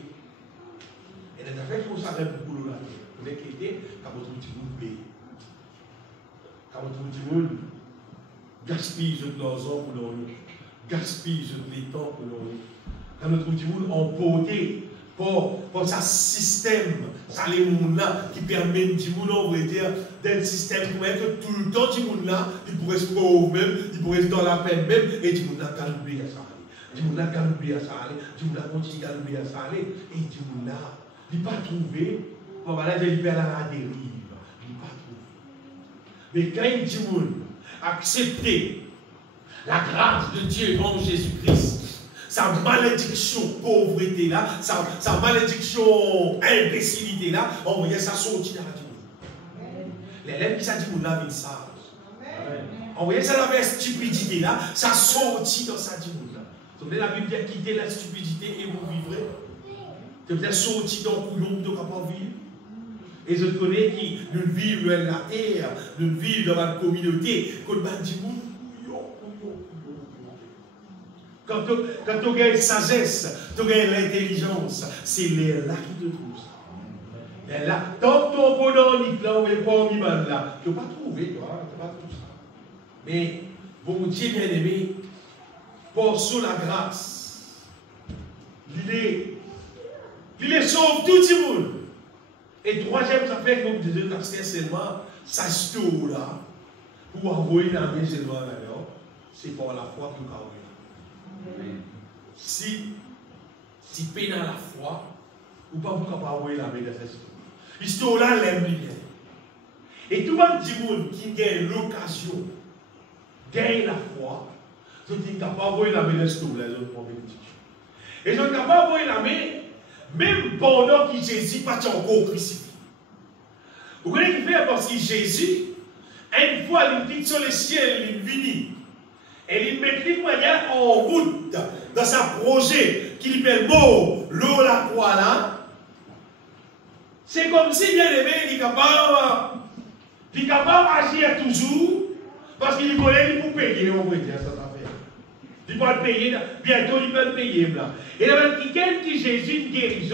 Et les affaires qui vont sacrer beaucoup de la terre. Vous voulez quitter, quand votre petit monde paye. Quand votre petit monde gaspille de l'argent pour nous. Gaspille de temps pour nous. Quand notre petit monde emporté pour ça système, ça les monde là qui permet du monde, on va dire, d'un système pour que tout le temps, du monde là, il pourrait se pauvre même, il pourrait se dans la peine même, et du monde là, quand oublier ça. Du monde là, quand oublier ça aller, du monde là, continue à oublier ça aller, et du monde là, il n'a pas trouvé, on va là, il perd la dérive, il n'a pas trouvé. Mais quand il dit monde accepter la grâce de Dieu en Jésus-Christ, sa malédiction pauvreté là, sa malédiction imbécilité là, on voyait ça sortir dans la monde. Les lèvres qui ça dit, on a une sage. On voyait ça dans la stupidité là, ça sortit dans sa dit là. Donc la Bible dit quitter la stupidité et vous vivrez. Vous êtes sorti dans le couillon de capable vivre. Et je connais qui nous vivons dans la terre, nous vivons dans la communauté, qu'on va dire quand tu as une sagesse, tu as l'intelligence, c'est là qui te trouve ça. Mais là, tant que ton bonhomme là, on n'est pas en iman là, tu n'as pas trouvé, tu n'as pas trouvé ça. Mais, bon Dieu bien-aimé, pour sous la grâce, il est sauve tout le monde. Et troisième, ça fait que vous devez passer seulement sa story là, pour envoyer la main seulement là-dedans, c'est par la foi que vous avez. Si peine à la foi, ou pas vous capable d'envoyer la main dans cette histoire. L'histoire là, l'aime bien. Et tout le monde qui gagne l'occasion, gagne la foi, je dis capable d'envoyer la main dans cette histoire là, bénédiction. Et je ne peux pas voir la main, même pendant que Jésus pas encore crucifié. Vous voyez qu'il fait parce que Jésus, une fois, il dit sur le ciel, il vient. Et il met les moyens en route dans sa projet qu'il appelle mort, l'eau, la croix là. C'est comme si bien aimé, il est capable d'agir toujours parce qu'il connaît, il peut payer, on va dire ça. Il peut le payer, bientôt il peut le payer. Là. Et là, quelqu'un qui Jésus guérit,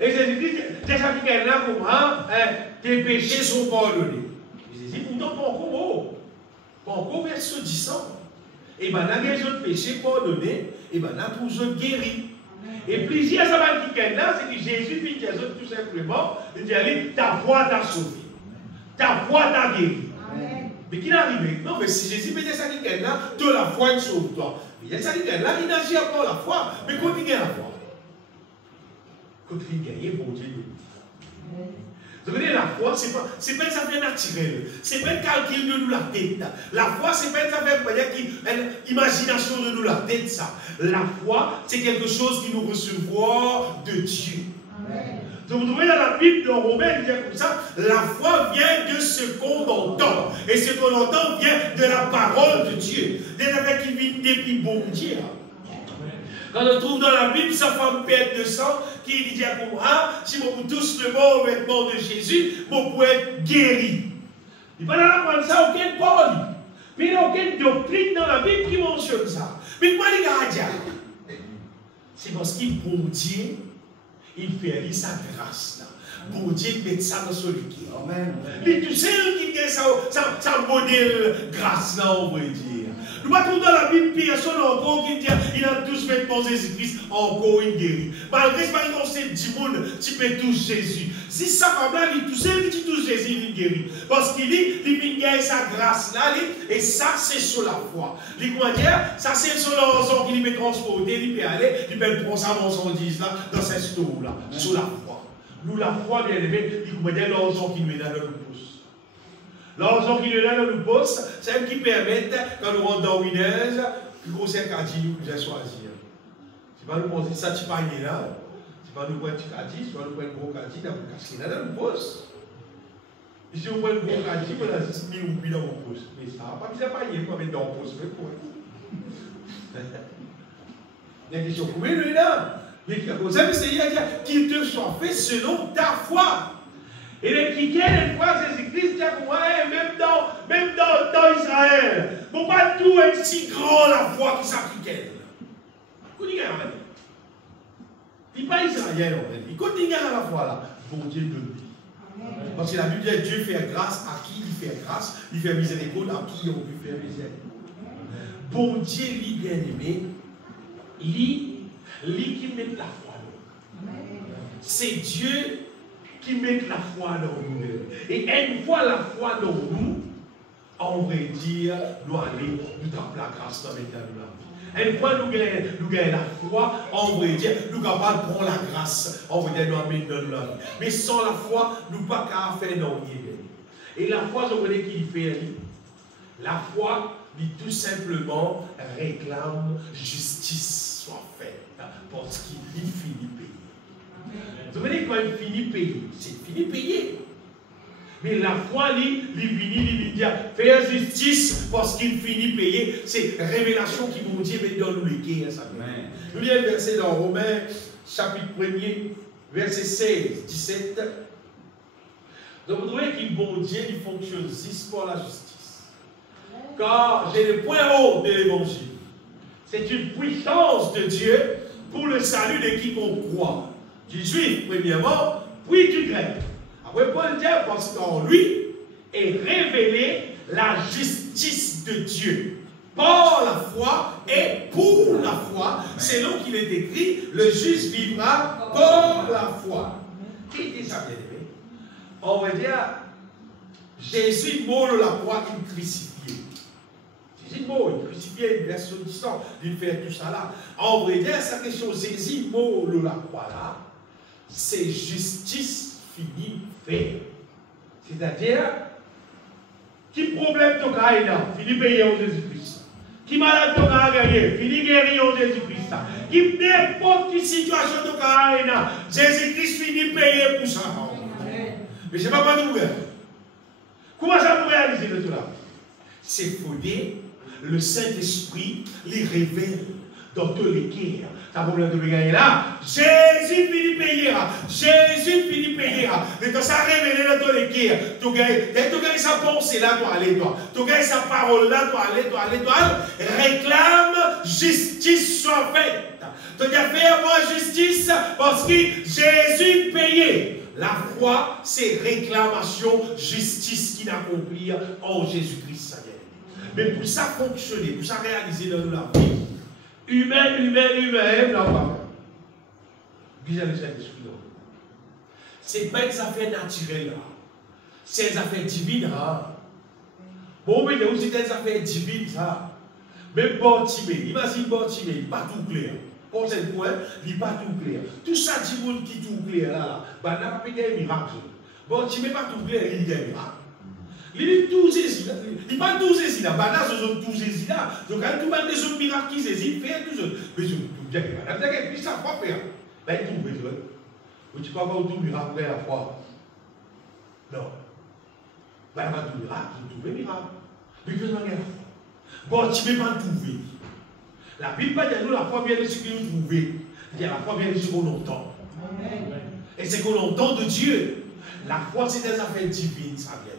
et Jésus dit, c'est ça qui est là pour moi, tes péchés sont pardonnés. Jésus, pourtant, pas encore verset 10 ans. Et bien, là, les autres péchés pardonnés, et bien, là, pour eux guéris. Et plusieurs savants qui sont là, c'est que Jésus dit aux autres tout simplement, il dit, ta foi t'a sauvé. Ta foi t'a guéri. Mais qui est arrivé? Non, mais si Jésus met ça qui est là, de la foi, il sauve toi. Il y a ça qui est là, il n'agit pas la foi, mais quand il gagne la foi. Quand il gagne, bon Dieu. Vous voyez, la foi, ce n'est pas une affaire naturelle. Ce n'est pas un calcul de nous la tête. La foi, ce n'est pas une affaire une imagination de nous la tête. Ça. La foi, c'est quelque chose qui nous recevra de Dieu. Amen. Donc, vous trouvez dans la Bible, dans Romains, il dit comme ça, la foi vient de ce qu'on entend. Et ce qu'on entend vient de la parole de Dieu. Des affaires qui viennent depuis bon Dieu. Quand on trouve dans la Bible sa femme perte de sang, qui dit à moi, si on touche le mot au vêtement de Jésus, on peut être guéri. Il ne va pas apprendre ça, aucune parole. Mais il n'y a aucune doctrine dans la Bible qui mentionne ça. Mais quoi les gars, c'est parce qu'il bon Dieu, il fait sa grâce là. Bon Dieu met ça dans son cœur. Amen. Mais tout seul qui a ça modèle grâce là, on va dire. Nous ne trouvons dans la Bible personne encore qui dit il a tous fait pour Jésus-Christ, encore une guérit. Malgré ce qu'on sait du monde, tu peux toucher Jésus. Si sa femme là, tout seul qui touche Jésus, il guérit. Parce qu'il dit, il gagne sa grâce là, et ça c'est sur la foi. Il va dire, ça c'est sur l'argent qu'il peut transporter, il peut aller, il peut prendre sa marchandise là, dans cette store là, sur la foi. Nous, la foi, bien aimé, il va dire l'argent qu'il met dans le pouce. L'argent qui est là dans le poste, c'est ce qui permet, quand nous rentrons dans Windows, le gros caddie nous pouvons choisir. Tu vas nous poser ça, tu vas là, tu vas nous prendre un caddie, tu vas nous prendre un gros caddie, tu vas nous casser là dans le poste. Et si on prend un gros caddie, on a 10 000 roupies dans mon poste. Mais ça va pas bien payer pour mettre dans le poste, mais pour. Il y a des questions pour lui là. Mais vous savez, c'est qu'il te soit fait selon ta foi. Et les Kiken, une fois, Jésus-Christ dit à moi, même dans Israël, il ne faut pas tout être si grand la foi qui s'applique. Vous dites, il n'est pas Israël, en fait. Il continue à la foi là. Bon Dieu donne. Parce que la Bible dit Dieu fait grâce à qui il fait grâce, il fait miséricorde à qui on peut faire miséricorde. Bon Dieu, lui bien aimé, lui qui met la foi là. C'est Dieu qui met la foi dans nous. Et une fois la foi dans nous, on va dire, nous allons nous taper la grâce dans la vie. Une fois nous gagnons la foi, on va dire, nous sommes capables de prendre la grâce, on va dire, nous amener dans la vie. Mais sans la foi, nous ne pouvons pas faire non. Et la foi, je connais qui fait. La foi, dit tout simplement, réclame justice soit faite. Parce qu'il finit payer. Vous voyez, quand il finit payer, c'est fini payer. Mais la foi, il dit, faire justice parce qu'il finit payer. C'est révélation qui vous dit, mais dans nous les guerres. Nous lisons le verset dans Romains, chapitre 1er, verset 16, 17. Donc vous trouvez qu'il bon Dieu, il fonctionne juste pour la justice. Car j'ai le point haut de l'évangile. C'est une puissance de Dieu pour le salut de quiconque croit. Du juif, premièrement, puis du grec. Après, Paul dit, parce qu'en lui est révélée la justice de Dieu. Par la foi et pour la foi, selon qu'il est écrit, le juste vivra par la foi. Qui dit ça, bien aimé? On va dire, Jésus mort la croix, il crucifié. Jésus mort, il crucifié, il verse du sang, il fait tout ça là. On va dire, sa question, Jésus mort la croix là, c'est justice finie fait. C'est-à-dire, qui problème de cas là, Philippe payé au Jésus-Christ? Qui malade tu as gagné, fini guéri en Jésus-Christ. Qui n'importe quelle situation tu as gagné, Jésus-Christ finit payer pour ça. Mais je ne sais pas comment vous faire. Comment ça vous réaliser de cela? C'est fondé, le Saint-Esprit les révèle dans tous les cœurs. Ça vous de gagner là. Jésus finit payera. Jésus finit payera. Mais quand ça révèle dans tous les cœurs, tu gagnes sa pensée là, toi aller, toi. Tu gagnes sa parole là, toi aller. Réclame justice soit faite. Tu dois faire avoir justice parce que Jésus payait. La foi, c'est réclamation, justice qu'il accomplit en Jésus-Christ. Mais pour ça fonctionner, pour ça réaliser dans la vie, humain, là, on va faire. Bien le Saint-Esprit. C'est pas des affaires naturelles, c'est des affaires divines. Bon, mais il y a aussi des affaires divines, ça. Même Bartimée, imagine Bartimée, il n'est pas tout clair. Pour ce point, il n'est pas tout clair. Tout ça, du monde qui est tout clair, là, bah, n'a pas fait un miracle. Bartimée n'est pas tout clair, il y a un miracle. Il est tout saisi, il n'est pas tout saisi là, bah, là, ils sont tout saisi là. Donc, quand tout le monde des autres miracles qui saisissent, il fait tout ça. Mais je tout bien, puis ça va faire. Bah, il trouve, tu ne peux pas avoir tout miracle à la fois. Non. Bah, il va tout miracle, il trouve un miracle. Mais que ça bon, tu ne peux pas trouver. La Bible va dire nous la foi vient de ce que nous trouvons. La foi vient de ce qu'on entend. Et c'est qu'on entend de Dieu. La foi, c'est des affaires divines, ça vient.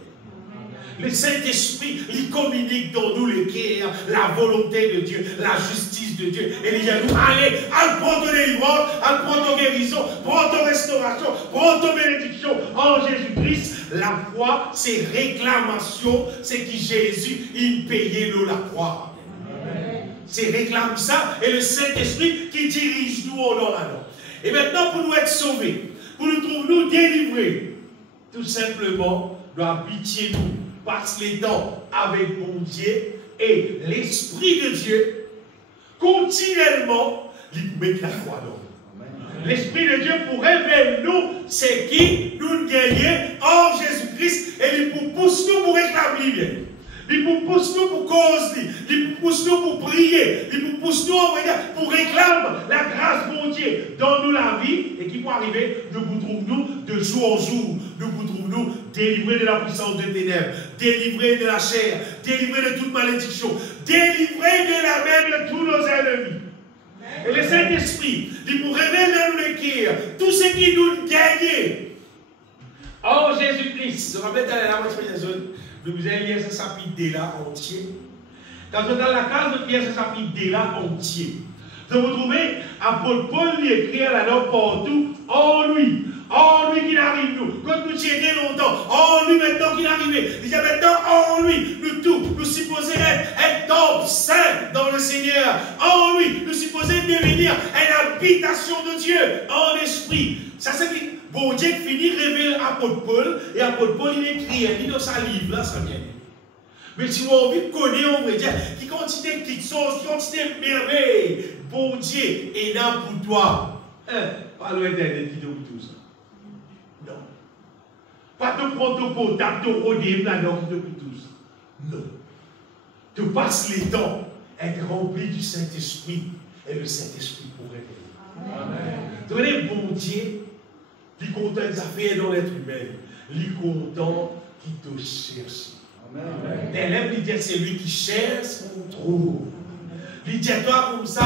Le Saint-Esprit, il communique dans nous le cœur, la volonté de Dieu, la justice de Dieu. Et il dit à nous, allez, prends ton délivrance, prends ton guérison, prends ton restauration, prends ton bénédiction en Jésus-Christ. La foi, c'est réclamation, c'est que Jésus, il payait nous la croix. C'est réclame ça, et le Saint-Esprit qui dirige nous au nom là. Et maintenant, pour nous être sauvés, pour nous trouver nous délivrés, tout simplement, doit habiter nous, passe les temps avec mon Dieu, et l'Esprit de Dieu, continuellement, il met la foi dans nous. L'Esprit de Dieu pour révéler nous, c'est qui nous gagnons en Jésus-Christ, et il nous pousse nous pour réclamer bien. Il nous pousse nous pour cause, il nous pousse nous pour prier, il nous pousse nous pour réclamer la grâce de Dieu dans nous la vie et qui peut arriver, nous vous trouvons de jour en jour, nous vous trouvons délivrés de la puissance des ténèbres, délivrés de la chair, délivrés de toute malédiction, délivrés de la main de tous nos ennemis. Et le Saint-Esprit, il nous révèle dans le cœur tout ce qui nous gagne en Jésus-Christ. Je me rappelle dans la zone. Nous vous avez lié ce chapitre là entier. Quand on est dans la case de Pierre, ce chapitre là entier. Vous trouvez, apôtre Paul lui écrit là-dedans partout, en lui qui arrive nous. Quand nous tiendons longtemps, en lui maintenant qu'il arrive. Il dit maintenant en lui, nous tous, nous supposons être top saint dans le Seigneur. En lui, nous supposons devenir une habitation de Dieu en esprit. Ça c'est que bon Dieu finit révéler apôtre Paul, et apôtre Paul il écrit, il dit dans sa livre là, ça vient. Mais si vous avez envie de connaître, on va dire, qui quantité de petites choses, qui quantité de merveilles, bon Dieu est là pour toi. Pas l'Internet qui te tout ça. Non. Pas te prendre ton portable, te rôder là-dedans qui te tout ça. Non. Tu passes les temps, être rempli du Saint-Esprit, et le Saint-Esprit pour révéler. Amen. Tu connais, bon Dieu, il est content des affaires dans l'être humain. Il est content qui te cherche. Amen. Il dit c'est lui qui cherche, trouve. Il dit toi comme ça,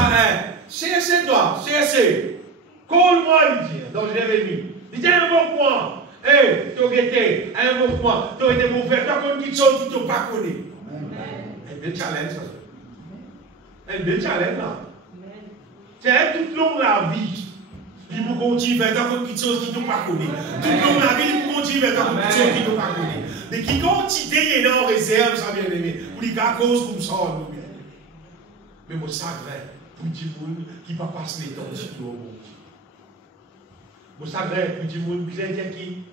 cherchez-toi, cherchez. Colle-moi, il dit, donc je l'ai venu. Il dit invoque-moi. Tu as été, invoque-moi. Tu as été mauvais, tu as connu quelque chose que tu n'as pas connu. Un bel challenge, ça. Un bel challenge, là. C'est toute longue la vie. Il faut continuer à faire quelque chose qui ne pas connu. Tout le long de la vie, il faut continuer à faire quelque chose qui ne pas connu. Mais qui continue, il est en réserve, ça bien aimé. Pour les gars, cause comme ça, nous bien. Mais moi, ça vrai, pour les gens qui ne passent les temps sur le monde. Moi, ça vrai, pour les gens qui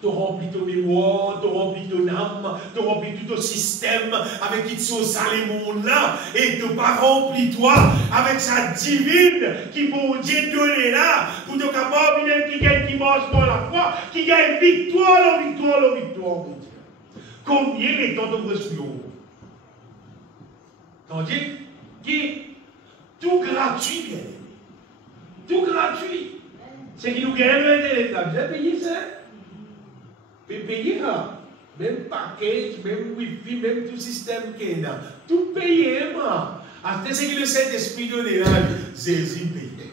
te remplit ton mémoire, te remplit ton âme, te remplit tout ton système avec qui te sauce les mondes là, et te pas rempli toi avec sa divine qui pour Dieu donner là, pour te capable qui gagne, qui marche dans la foi, qui gagne victoire, la victoire, la victoire. Combien les temps de respirer? Tandis que tout gratuit, bien aimé. Tout gratuit. C'est qui nous gagne l'État. Vous avez payé ça? Vous payez là. Même package, même wifi, même tout système qui est là. Tout payé, moi. Après, c'est que le Saint-Esprit donne là, Jésus payé.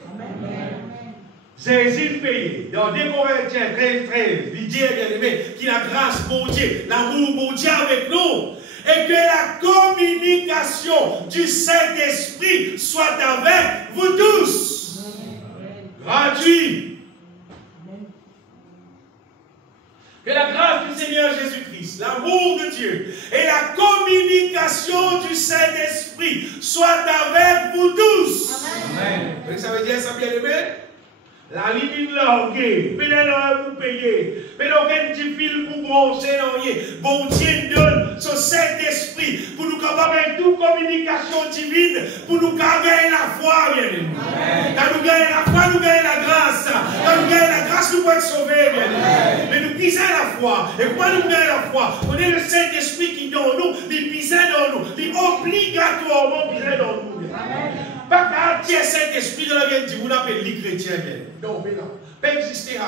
Jésus payé. Dans 2 Corinthiens 13, il dit, bien aimé, qu'il a grâce, bon Dieu, l'amour, bon Dieu avec nous. Et que la communication du Saint-Esprit soit avec vous tous. Gratuit. Que la grâce du Seigneur Jésus-Christ, l'amour de Dieu et la communication du Saint-Esprit soient avec vous tous. Amen. Amen. Ça veut dire ça, bien aimé? La limite là, ok. Peut-être vous payez. Peut-être aucun petit fil pour bronzer. Bon Dieu donne ce Saint-Esprit pour nous capables de toute communication divine, pour nous gagner la foi, bien aimé. Quand nous gagnons la foi, nous gagnons la grâce. Quand nous gagnons la grâce, nous pouvons être sauvés, bien aimé. Mais nous pisons la foi. Et pourquoi nous gagnons la foi? On est le Saint-Esprit qui dans nous, il pisse dans nous, il obligatoirement pisse dans nous. Pas qu'un tiers Saint-Esprit de la vie dit, vous n'appelez les chrétiens. Non, mais non. Pas exister.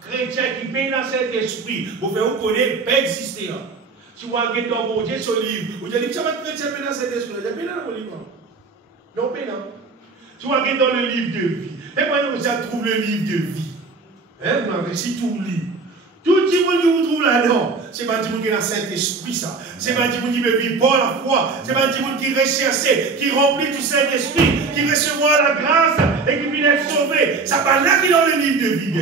Chrétien qui paye dans Saint-Esprit, vous faites vous connaître, pas exister. Si vous avez dans mon Dieu ce livre, vous dites, ça va être chrétien dans Saint-Esprit. Vous avez dans le livre. Non, mais non. Si vous avez dans le livre de vie, et maintenant vous trouvez le livre de vie. Hein, si tout le livre. Tout le monde qui vous trouve là-dedans, c'est pas du monde qui a le Saint-Esprit, ça. C'est pas du monde qui veut vivre par la foi. C'est pas du monde qui recherche, qui remplit du Saint-Esprit, qui recevra la grâce et qui vient être sauvé. Ça pas là qui est dans le livre de vie.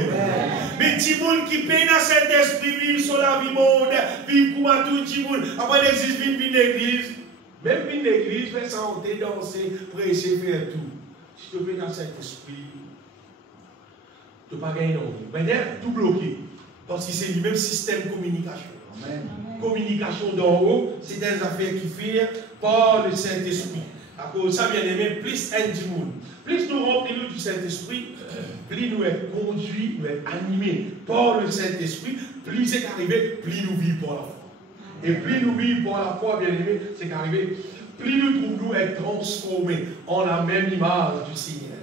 Mais du monde qui paye dans le Saint-Esprit, vivre sur la vie monde, vivre comme à tout le monde. Après l'église, vivre l'église. Même vivre l'église, faire chanter, danser, prêcher, faire tout. Si tu payes dans le Saint-Esprit, tu ne peux pas gagner dans le vie. Mais tout bloqué. Parce que c'est le même système de communication. Amen. Communication d'en haut, c'est des affaires qui firent par le Saint-Esprit. À cause de ça, bien aimé, plus un du monde. Plus nous remplissons du Saint-Esprit, plus nous sommes conduits, nous sommes animés par le Saint-Esprit, plus c'est arrivé, plus nous vivons par la foi. Et plus nous vivons par la foi, bien aimé, c'est arrivé, plus nous trouvons être transformés en la même image du Seigneur.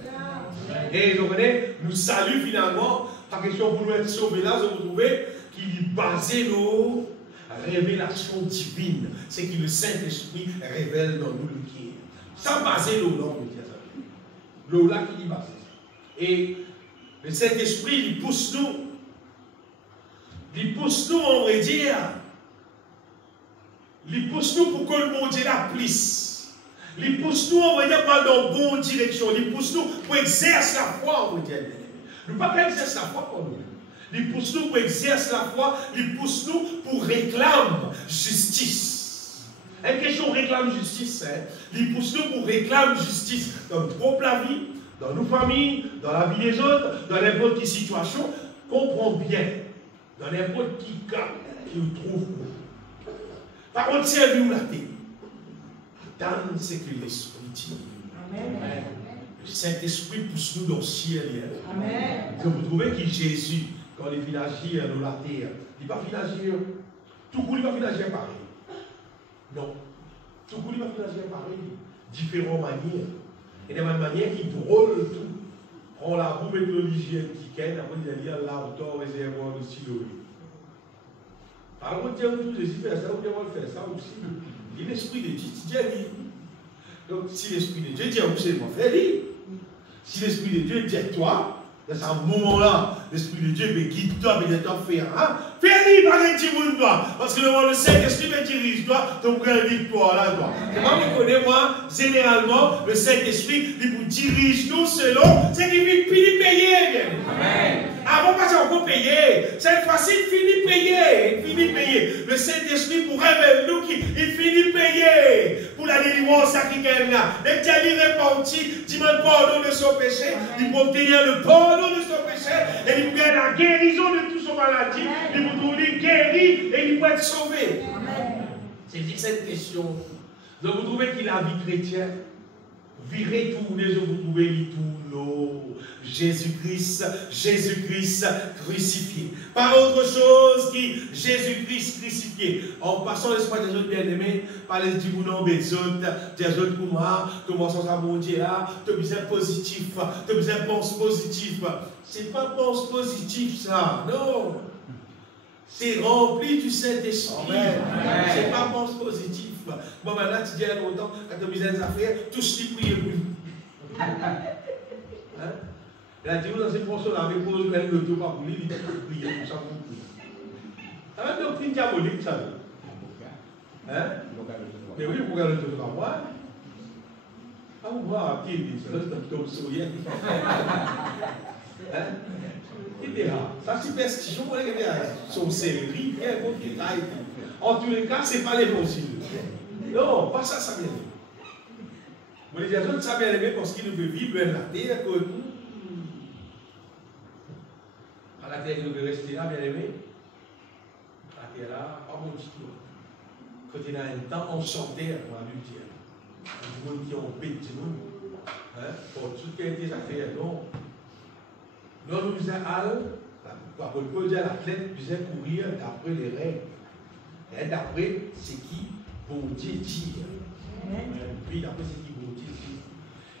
Et vous comprenez, nous saluons finalement. La question pour nous être sauvés là, vous trouvez qu'il est basé nos révélations divines. C'est que le Saint-Esprit révèle dans nous le qui est. Ça basé l'eau, non, l'eau là qui est basé. Et le Saint-Esprit, il pousse nous. Il pousse nous, on va dire. Il pousse nous pour que le monde la plisse. Il pousse nous, on va dire, dans la bonne direction. Il pousse nous pour exercer la foi, on va dire. Nous ne pouvons pas exercer la foi pour nous. Il pousse nous pour exercer la foi, il pousse nous pour réclamer justice. Une question réclame justice, hein? Il pousse nous pour réclamer justice dans notre propre vie, dans nos familles, dans la vie des autres, dans n'importe quelle situation. Comprends bien, dans n'importe quel cas qu'il trouve. Par contre, servir la tête. Attendre ce que l'Esprit dit. Amen. Le Saint-Esprit pousse nous dans le ciel. Amen. Vous trouvez que Jésus, quand il vient agir dans la terre, il ne va pas agir, tout coup, il va agir pareil. Non. Tout coup, il va agir pareil. Différentes manières. Et de la même manière qui drôle tout. Prends la roue méthodologienne qui ken, après il y a l'auteur réservoir de Siloé. Alors, on dit tout Jésus fait ça, on dit on faire ça aussi. Il l'Esprit de Dieu, Dieu dit. Donc, si l'Esprit de Dieu dit, vous savez, fais-le. Si l'Esprit de Dieu dit toi, dans ce moment-là, l'Esprit de Dieu me guide toi, mais il doit faire. Fais-le, pas un petit monde, toi. Parce que le Saint-Esprit me dirige toi, donc vous avez victoire là, toi. C'est moi qui connais, moi, généralement, le Saint-Esprit, il vous dirige nous selon ce qu'il finit payer. Amen. Avant, pas encore payer. Cette fois-ci, il finit payer. Le Saint-Esprit pour révéler nous qu'il finit payer pour la délivrance à qui gagne là. Et qu'il est repenti, demande pardon de son péché, il peut obtenir le pardon de son péché, et il peut gagner la guérison de toute son maladie, il peut trouver guéri et il peut être sauvé. C'est cette question. Donc vous trouvez qu'il a la vie chrétienne, virez tout, vous trouvez tout l'eau, Jésus-Christ, Jésus-Christ crucifié. Pas autre chose que Jésus-Christ crucifié. En passant l'espoir des autres bien-aimés, par les dibounots des autres pour moi, commençons à mon Dieu là, tu as besoin positif, tu as besoin de pense positif. C'est pas pense positif ça, non. C'est rempli du Saint-Esprit. C'est pas pense positif. Bon, maintenant, tu dis à longtemps, quand tu as besoin d'affaires, tous les prier pour lui. Il a dit, vous dans cette fonction-là, mais pour le tout, pas pour lui, il a prié pour ça pour lui. Ça va être une doctrine diabolique, ça. Hein? Mais oui, vous regardez le tout à moi. Ah, vous voyez, qui dit ça, c'est un peu sourire. Hein? Ça, c'est superstition, on est sorcellerie, en tous les cas, ce n'est pas l'évangile. Non, pas ça, ça vient. Vous les gens, ça vient aimer parce qu'ils ne veulent vivre la terre que nous. À la terre, ils ne veulent rester là, bien aimé. La terre là, pas mon petit tour. Quand il y a un temps, on chantait pour l'adultère. Les gens qui ont payé du monde. Pour toutes les affaires, non. Nous nous disons, l'apôtre Paul dit à l'athlète, nous disons courir d'après les règles. Et d'après ce qui bon Dieu dit. Oui, d'après ce qui bon Dieu dit.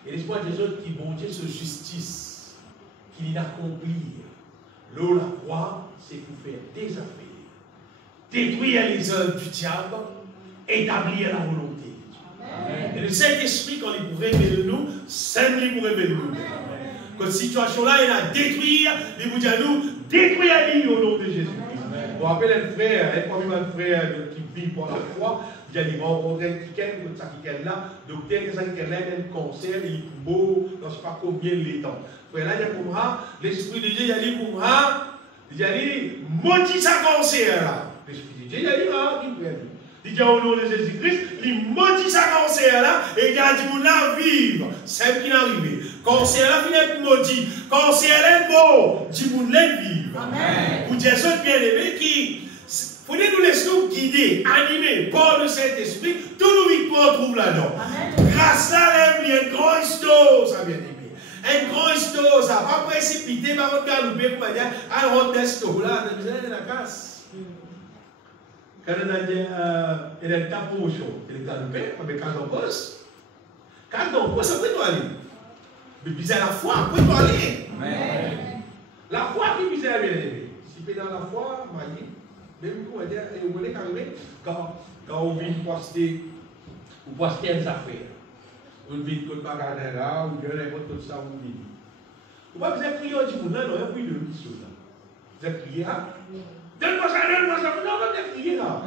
Et l'espoir des autres qui bon Dieu se justice, qu'il accomplir. L'eau la croix, c'est pour faire des affaires, détruire les œuvres du diable, établir la volonté de Dieu. Et le Saint-Esprit, quand il vous révèle nous, c'est lui pour révéler nous. Cette situation-là, il a détruire, il vous dit à nous, détruire au nom de Jésus. Vous rappelez un frère, un frère qui vit pour la foi, il a dit, rencontrer quelqu'un, ça qui est là, docteur, ça qui est là, il a un cancer, il est beau, je ne sais pas combien de temps. Frère, là, il y a pour moi, l'Esprit de Dieu, il a dit pour moi, il a dit, maudit sa cancer là. L'Esprit de Dieu, il a dit, ah, il frère. Il dit au nom de Jésus-Christ, il maudit sa cancer là, et il a dit, vous la vivre. C'est ce qui est arrivé. Cancer là, il est maudit. Cancer là, est beau. Dit, vous la vivre. Amen. Vous dites, ça, bien aimé, qui, vous nous laissez nous guider, animer par le Saint-Esprit, tout nous victoire trouve là-dedans. Grâce à il y a une grande histoire, ça bien aimé. Une grande histoire, ça va pas précipiter, par contre, galouper, pour dire, ah, on a histoire là, on a la casse. Quand on a dit, il est tapé au chaud, il est galopé, avec quand on pose. Quand on pose, ça peut aller. Mais bizarre la foi, ça peut aller. La foi qui bizarre bien aimé. Si tu es dans la foi, on va dire, même pour dire, vous voulez quand on vient poster, ou poster une affaire, on vient de bagarre là, ou bien n'importe quoi, ça, vous vient. Vous ne pouvez pas crier au Djibouti, non, il y a plus de mission là. Vous avez crié, ah, donne-moi ça, non, vous avez crié là.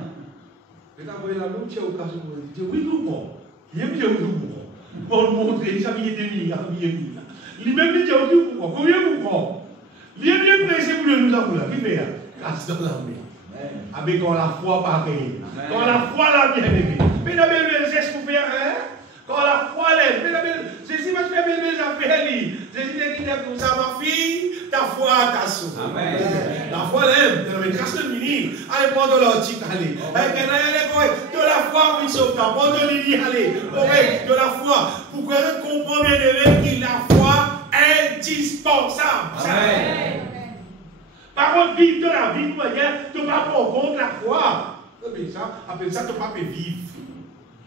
Vous avez la même chose au cas où vous dites, oui, nous, bon, il y a bien nous, bon. Pour montrer, ça vient de lui, là. Lui-même, il dit, oui, pourquoi, combien vous prend? Il est bien pressé pour nous avouer, qui fait, casse dans l'armée. Avec la foi pareille. Quand la foi l'a bien aimé. Mais la belle geste pour faire, hein? Quand la foi l'aime, mais la belle, Jésus va te faire mes affaires. Jésus dit comme ça, ma fille, ta foi t'a sauvé. La foi l'aime, mais grâce de mini, allez prendre l'antique, allez. De la foi, oui, sauve ta, prendre l'ini, allez. De la foi, pour que vous compreniez bien que la foi est indispensable. Amen. Par contre, vivre de la vie, tu ne vas pas prendre compte la foi. Après ça, tu ne vas pas vivre.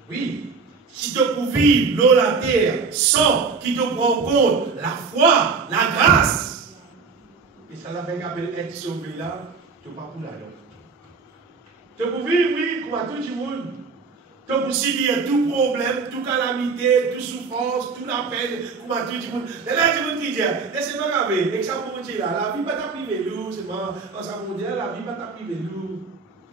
Oui. Si tu peux vivre l'eau, la terre, sans qu'il te prend compte la foi, la grâce. Et ça, la fait qu'appelle être sauvé là, tu ne vas pas pour la langue. Tu peux vivre, oui, comme à tout le monde. Tu peux subir tout problème, toute calamité, toute souffrance, toute la peine, comme à tout le monde. Et là, tu me dis, c'est pas grave, et ça pour dire là, la vie va t'appriver lourd, c'est pas, ça pour dire, la vie va t'appriver lourd.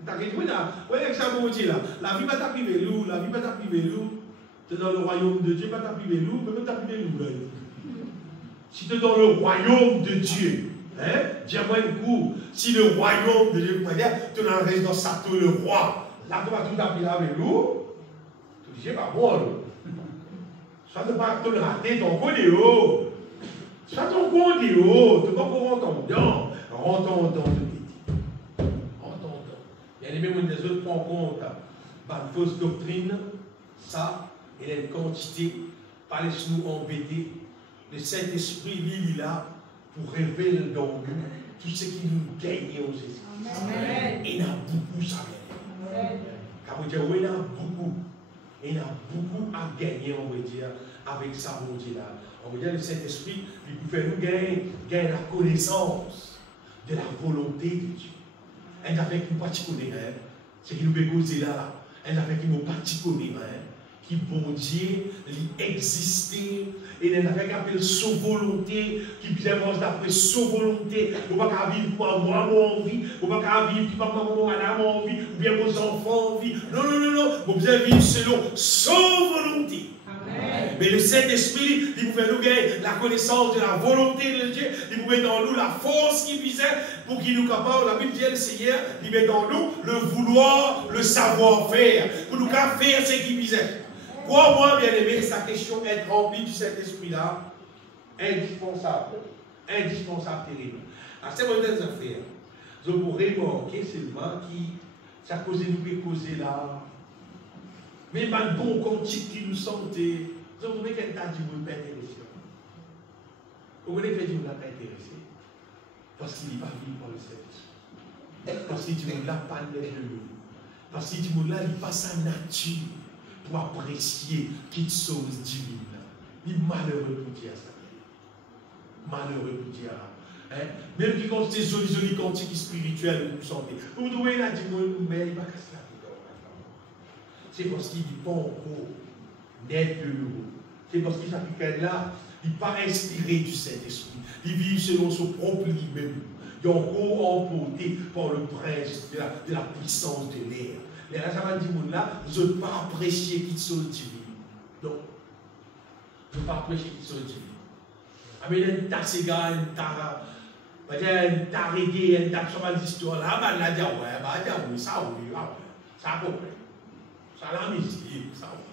T'as dit, oui, là, ça pour dire là, la vie va t'appriver lourd, la vie va t'appriver lourd. Tu es dans le royaume de Dieu, pas t'appriver lourd, mais pas t'appriver lourd. Si tu es dans le royaume de Dieu, hein, dis-moi une cour, si le royaume de Dieu, tu es dans la résidence Sato, le roi, là, tu vas tout appriver avec lourd. Tu dis, pas bon, soit tu ne vas pas te rater ton coup de haut, soit ton coup de haut, tu ne vas pas rentrer dedans, rentrer dedans de petit. Rentrer dedans. Il y a des mêmes des autres prennent compte, par une fausse doctrine, ça, il y a une quantité, pas laisse-nous embêter. Le Saint-Esprit, lui, là, pour révéler dans nous tout ce qui nous gagne aux esprits. Et il y a beaucoup ça. Car vous dire, oui, il y a beaucoup. Et il y a beaucoup à gagner, on va dire, avec ça, mon Dieu là. On va dire, le Saint-Esprit, il peut faire nous gagner la connaissance de la volonté de Dieu. Et avec nous, pas de connaître, c'est qui nous peut causer là. Et avec nous, pas de connaître, qui bon Dieu, il existait. Et il avec appelé sous volonté, qui bien mange d'après sous volonté. Vous ne pouvez pas vivre pour moi, mon envie. Vous ne pouvez pas vivre pour maman, madame, envie. Ou bien vos enfants, envie. Non, non, non, non. Vous devez vivre selon sous volonté. Amen. Mais le Saint-Esprit, il pouvait nous gagner la connaissance de la volonté de Dieu. Il pouvait dans nous la force qui visait pour qu'il nous capable. La Bible dit le Seigneur, il met dans nous le vouloir, le savoir-faire. Pour nous faire ce qu'il visait. Quoi, moi, bien aimé, sa question est remplie de cet esprit-là, indispensable, indispensable, terrible. Alors, c'est des affaires. Je pourrais remarquer seulement qui, ça causé nous peut causer là. Mais mal bon cantique qui nous sentait, vous trouvez qu'elle t'a dit vous ne pas intéressé. Vous voulez que Dieu ne l'a pas intéressé. Parce qu'il n'est pas venu par le Saint-Esprit. Parce qu'il ne l'a pas de nous. Parce qu'il ne l'a pas sa nature. Pour apprécier quelque chose divine. Il est malheureux pour dire ça. Malheureux pour dire. Hein? Même qui compte ces jolis cantiques spirituels que vous sentez. Vous devez la dire, mais il va casser la vie. C'est parce qu'il n'est pas encore net de l'eau. C'est parce qu'il s'applique là, il n'est pas inspiré du Saint-Esprit. Il vit selon son propre lui-même. Il est encore emporté par le prince de la puissance de l'air. Les raisons du là, je ne veux pas apprécier qu'il soit divin. Non. Je ne veux pas apprécier qu'il soit divin. Mais il y a une tasse égale, une tasse reggae, une tasse sur l'histoire là, on a dit, ouais, ça oui, ça a compris. Ça a la musique, ça oui.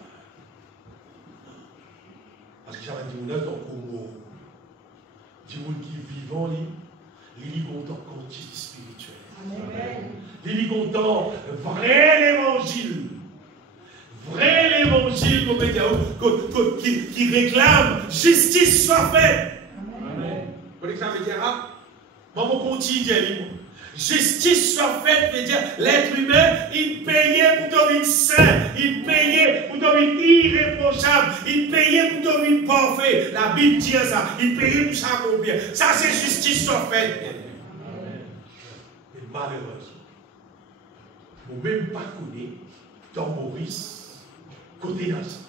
Parce que j'avais dit, on est encore mort. Du monde qui est vivant, il est content quantique spirituel. Amen. Il est content, vrai l'évangile. Vrai l'évangile, qui réclame justice soit faite. Amen. Vous voyez que ça veut dire, ah, maman quotidien, justice soit faite, veut dire l'être humain, il payait pour devenir saint, il payait pour devenir irréprochable, il payait pour devenir parfait. La Bible dit ça, il payait pour ça combien. Ça c'est justice soit faite. Mais malheureusement, vous ne même pas connaître dans Maurice, côté dans ça.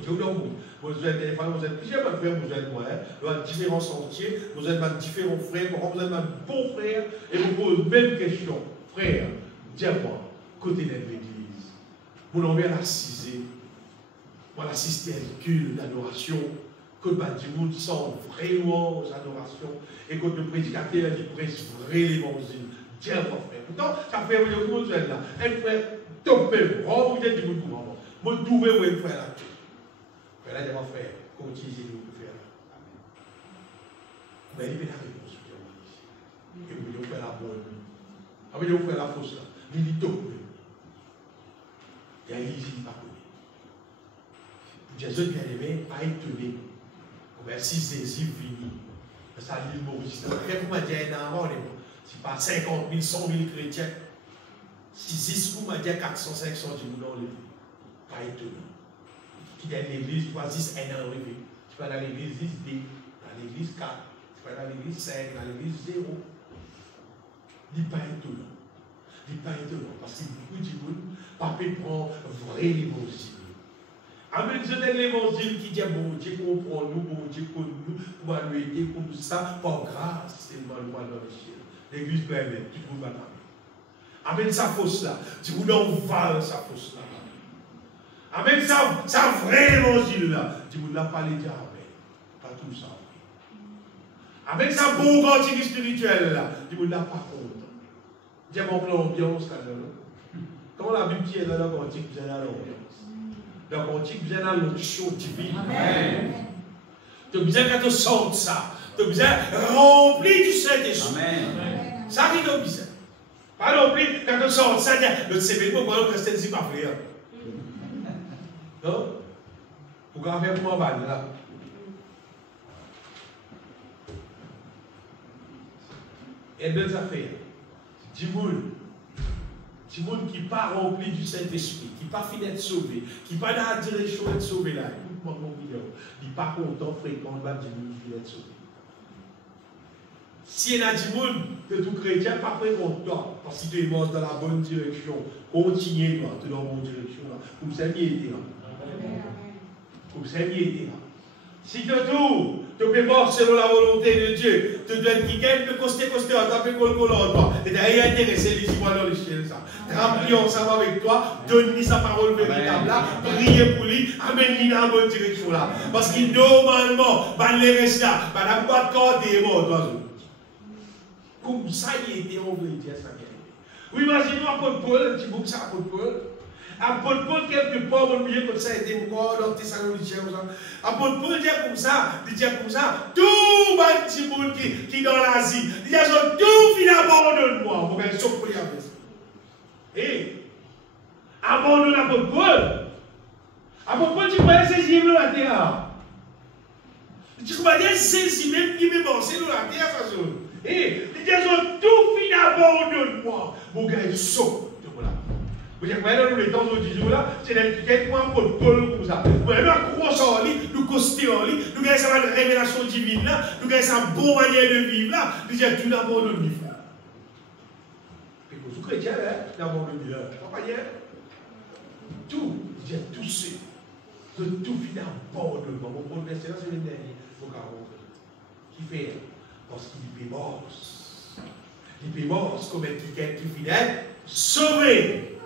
Vous êtes plusieurs frères, vous êtes moi, vous êtes différents sentiers, vous êtes différents frères, vous êtes bons frères, et vous posez même question. Frère, dis-moi, côté de l'église, vous l'envoyez l'assiser, pour l'assister à un culte d'adoration, que le monde sans vraie louange, adoration, et que le prédicateur dit prêche vrai l'évangile. Dis-moi, frère. Pourtant, ça fait un peu de là. Un frère, topé, vous êtes du monde pour moi. Moi, d'où vous êtes frère là? Là, il y a mon frère, comment utilisez-vous pour faire là? Mais il y a la réponse, et vous devez faire la bonne. Vous devez faire la fausse là. Il dit tout. Il y a l'église qui n'est pas connue. Jésus bien aimé, pas étonné. Si c'est fini, ça l'île Maurice. Comment dire, c'est pas 50 000, 100 000 chrétiens. Si 10 vous m'a dit 400, 500 du monde, pas étonné. Qui est l'église, 3-6, un an arrivé. Tu vas dans l'église 10, dans l'église 4, tu vas dans l'église 5, dans l'église 0. Il n'est pas étonnant. Il n'est pas étonnant. Parce que beaucoup de monde, papa prend vrai l'évangile. Amen, je donne l'évangile qui dit bon Dieu comprend nous, bon Dieu connaît nous, pour nous aider, pour nous ça, par grâce, tellement le roi dans le ciel. L'église peut aimer, tu peux pas t'amener. Amen, sa fausse là. Tu peux dans val sa fausse là. Amen, ça vrai évangile là. Tu ne l'as pas les dire, amen. Pas tout ça. Amen, ça bon cantique spirituel là. Tu ne l'as pas compte. Dis mon l'ambiance là. Quand la Bible dit là, la cantique, vous avez l'ambiance. La cantique, vous avez l'onction divine. Amen. Tu as besoin que tu sentes ça. Tu as besoin rempli du Saint-Esprit. Amen. Ça qui est besoin. Pas non plus quand tu sentes ça. Le CV, pourquoi on reste ici pas frère? Non? Pour qu'on faire pour un balle là. Et deux affaires. Dimoun qui n'est pas rempli du Saint-Esprit, qui n'est pas fini d'être sauvé, qui n'est pas dans la direction d'être sauvé là, il n'est pas content, fréquent, va dire qu'il est sauvé. Si il y a des gens que tout chrétien n'est pas fréquent, parce que tu es mort dans la bonne direction, continue dans la bonne direction, comme ça, il était là. Comme ça, il était là. Si tu tout, tu peux mort selon la volonté de Dieu, tu dois être quelqu'un de coster, tu peux colcoler toi. Et tu es intéressé, les gens dans les chiens, ça. Remplis ensemble avec toi, donne-lui sa parole véritable là, priez pour lui, amène-lui dans la bonne direction là. Parce que normalement, les restes là, la boîte corde est morte, comme ça, il était envoyé, ça vient. Oui, imaginez-moi apôtre Paul, un petit bout ça, apôtre Paul. Apôtre Paul, quelque part, on mieux comme ça, il était encore dans Thessaloniciens. Apôtre Paul dit comme ça, tout le petit monde qui est dans l'Asie, il dit tout fini abandonne-moi. Vous pouvez surprendre avec ça. Et, abandonne apôtre Paul. Apôtre Paul, tu peux saisir la terre. Tu peux saisir même qui me pensait dans la terre, ça zone. Et, il dit tout fini abandonne-moi. Mon gars, il saute. Vous voyez, dans les temps où là, c'est quelqu'un qui a un Paul comme ça. Vous voyez, nous accrochons en lit, nous costons en lit, nous gagnons une révélation divine là, nous gagnons une bonne manière de vivre là, nous disons tout d'abord de vivre. Et pour les chrétiens, d'abord de vivre. Pas dire tout, il dit tout c'est. De tout finir d'abord de vivre. Mon bon verset là, c'est le dernier. Qui fait parce qu'il est mort. Il est mort comme quelqu'un qui finit sauvé.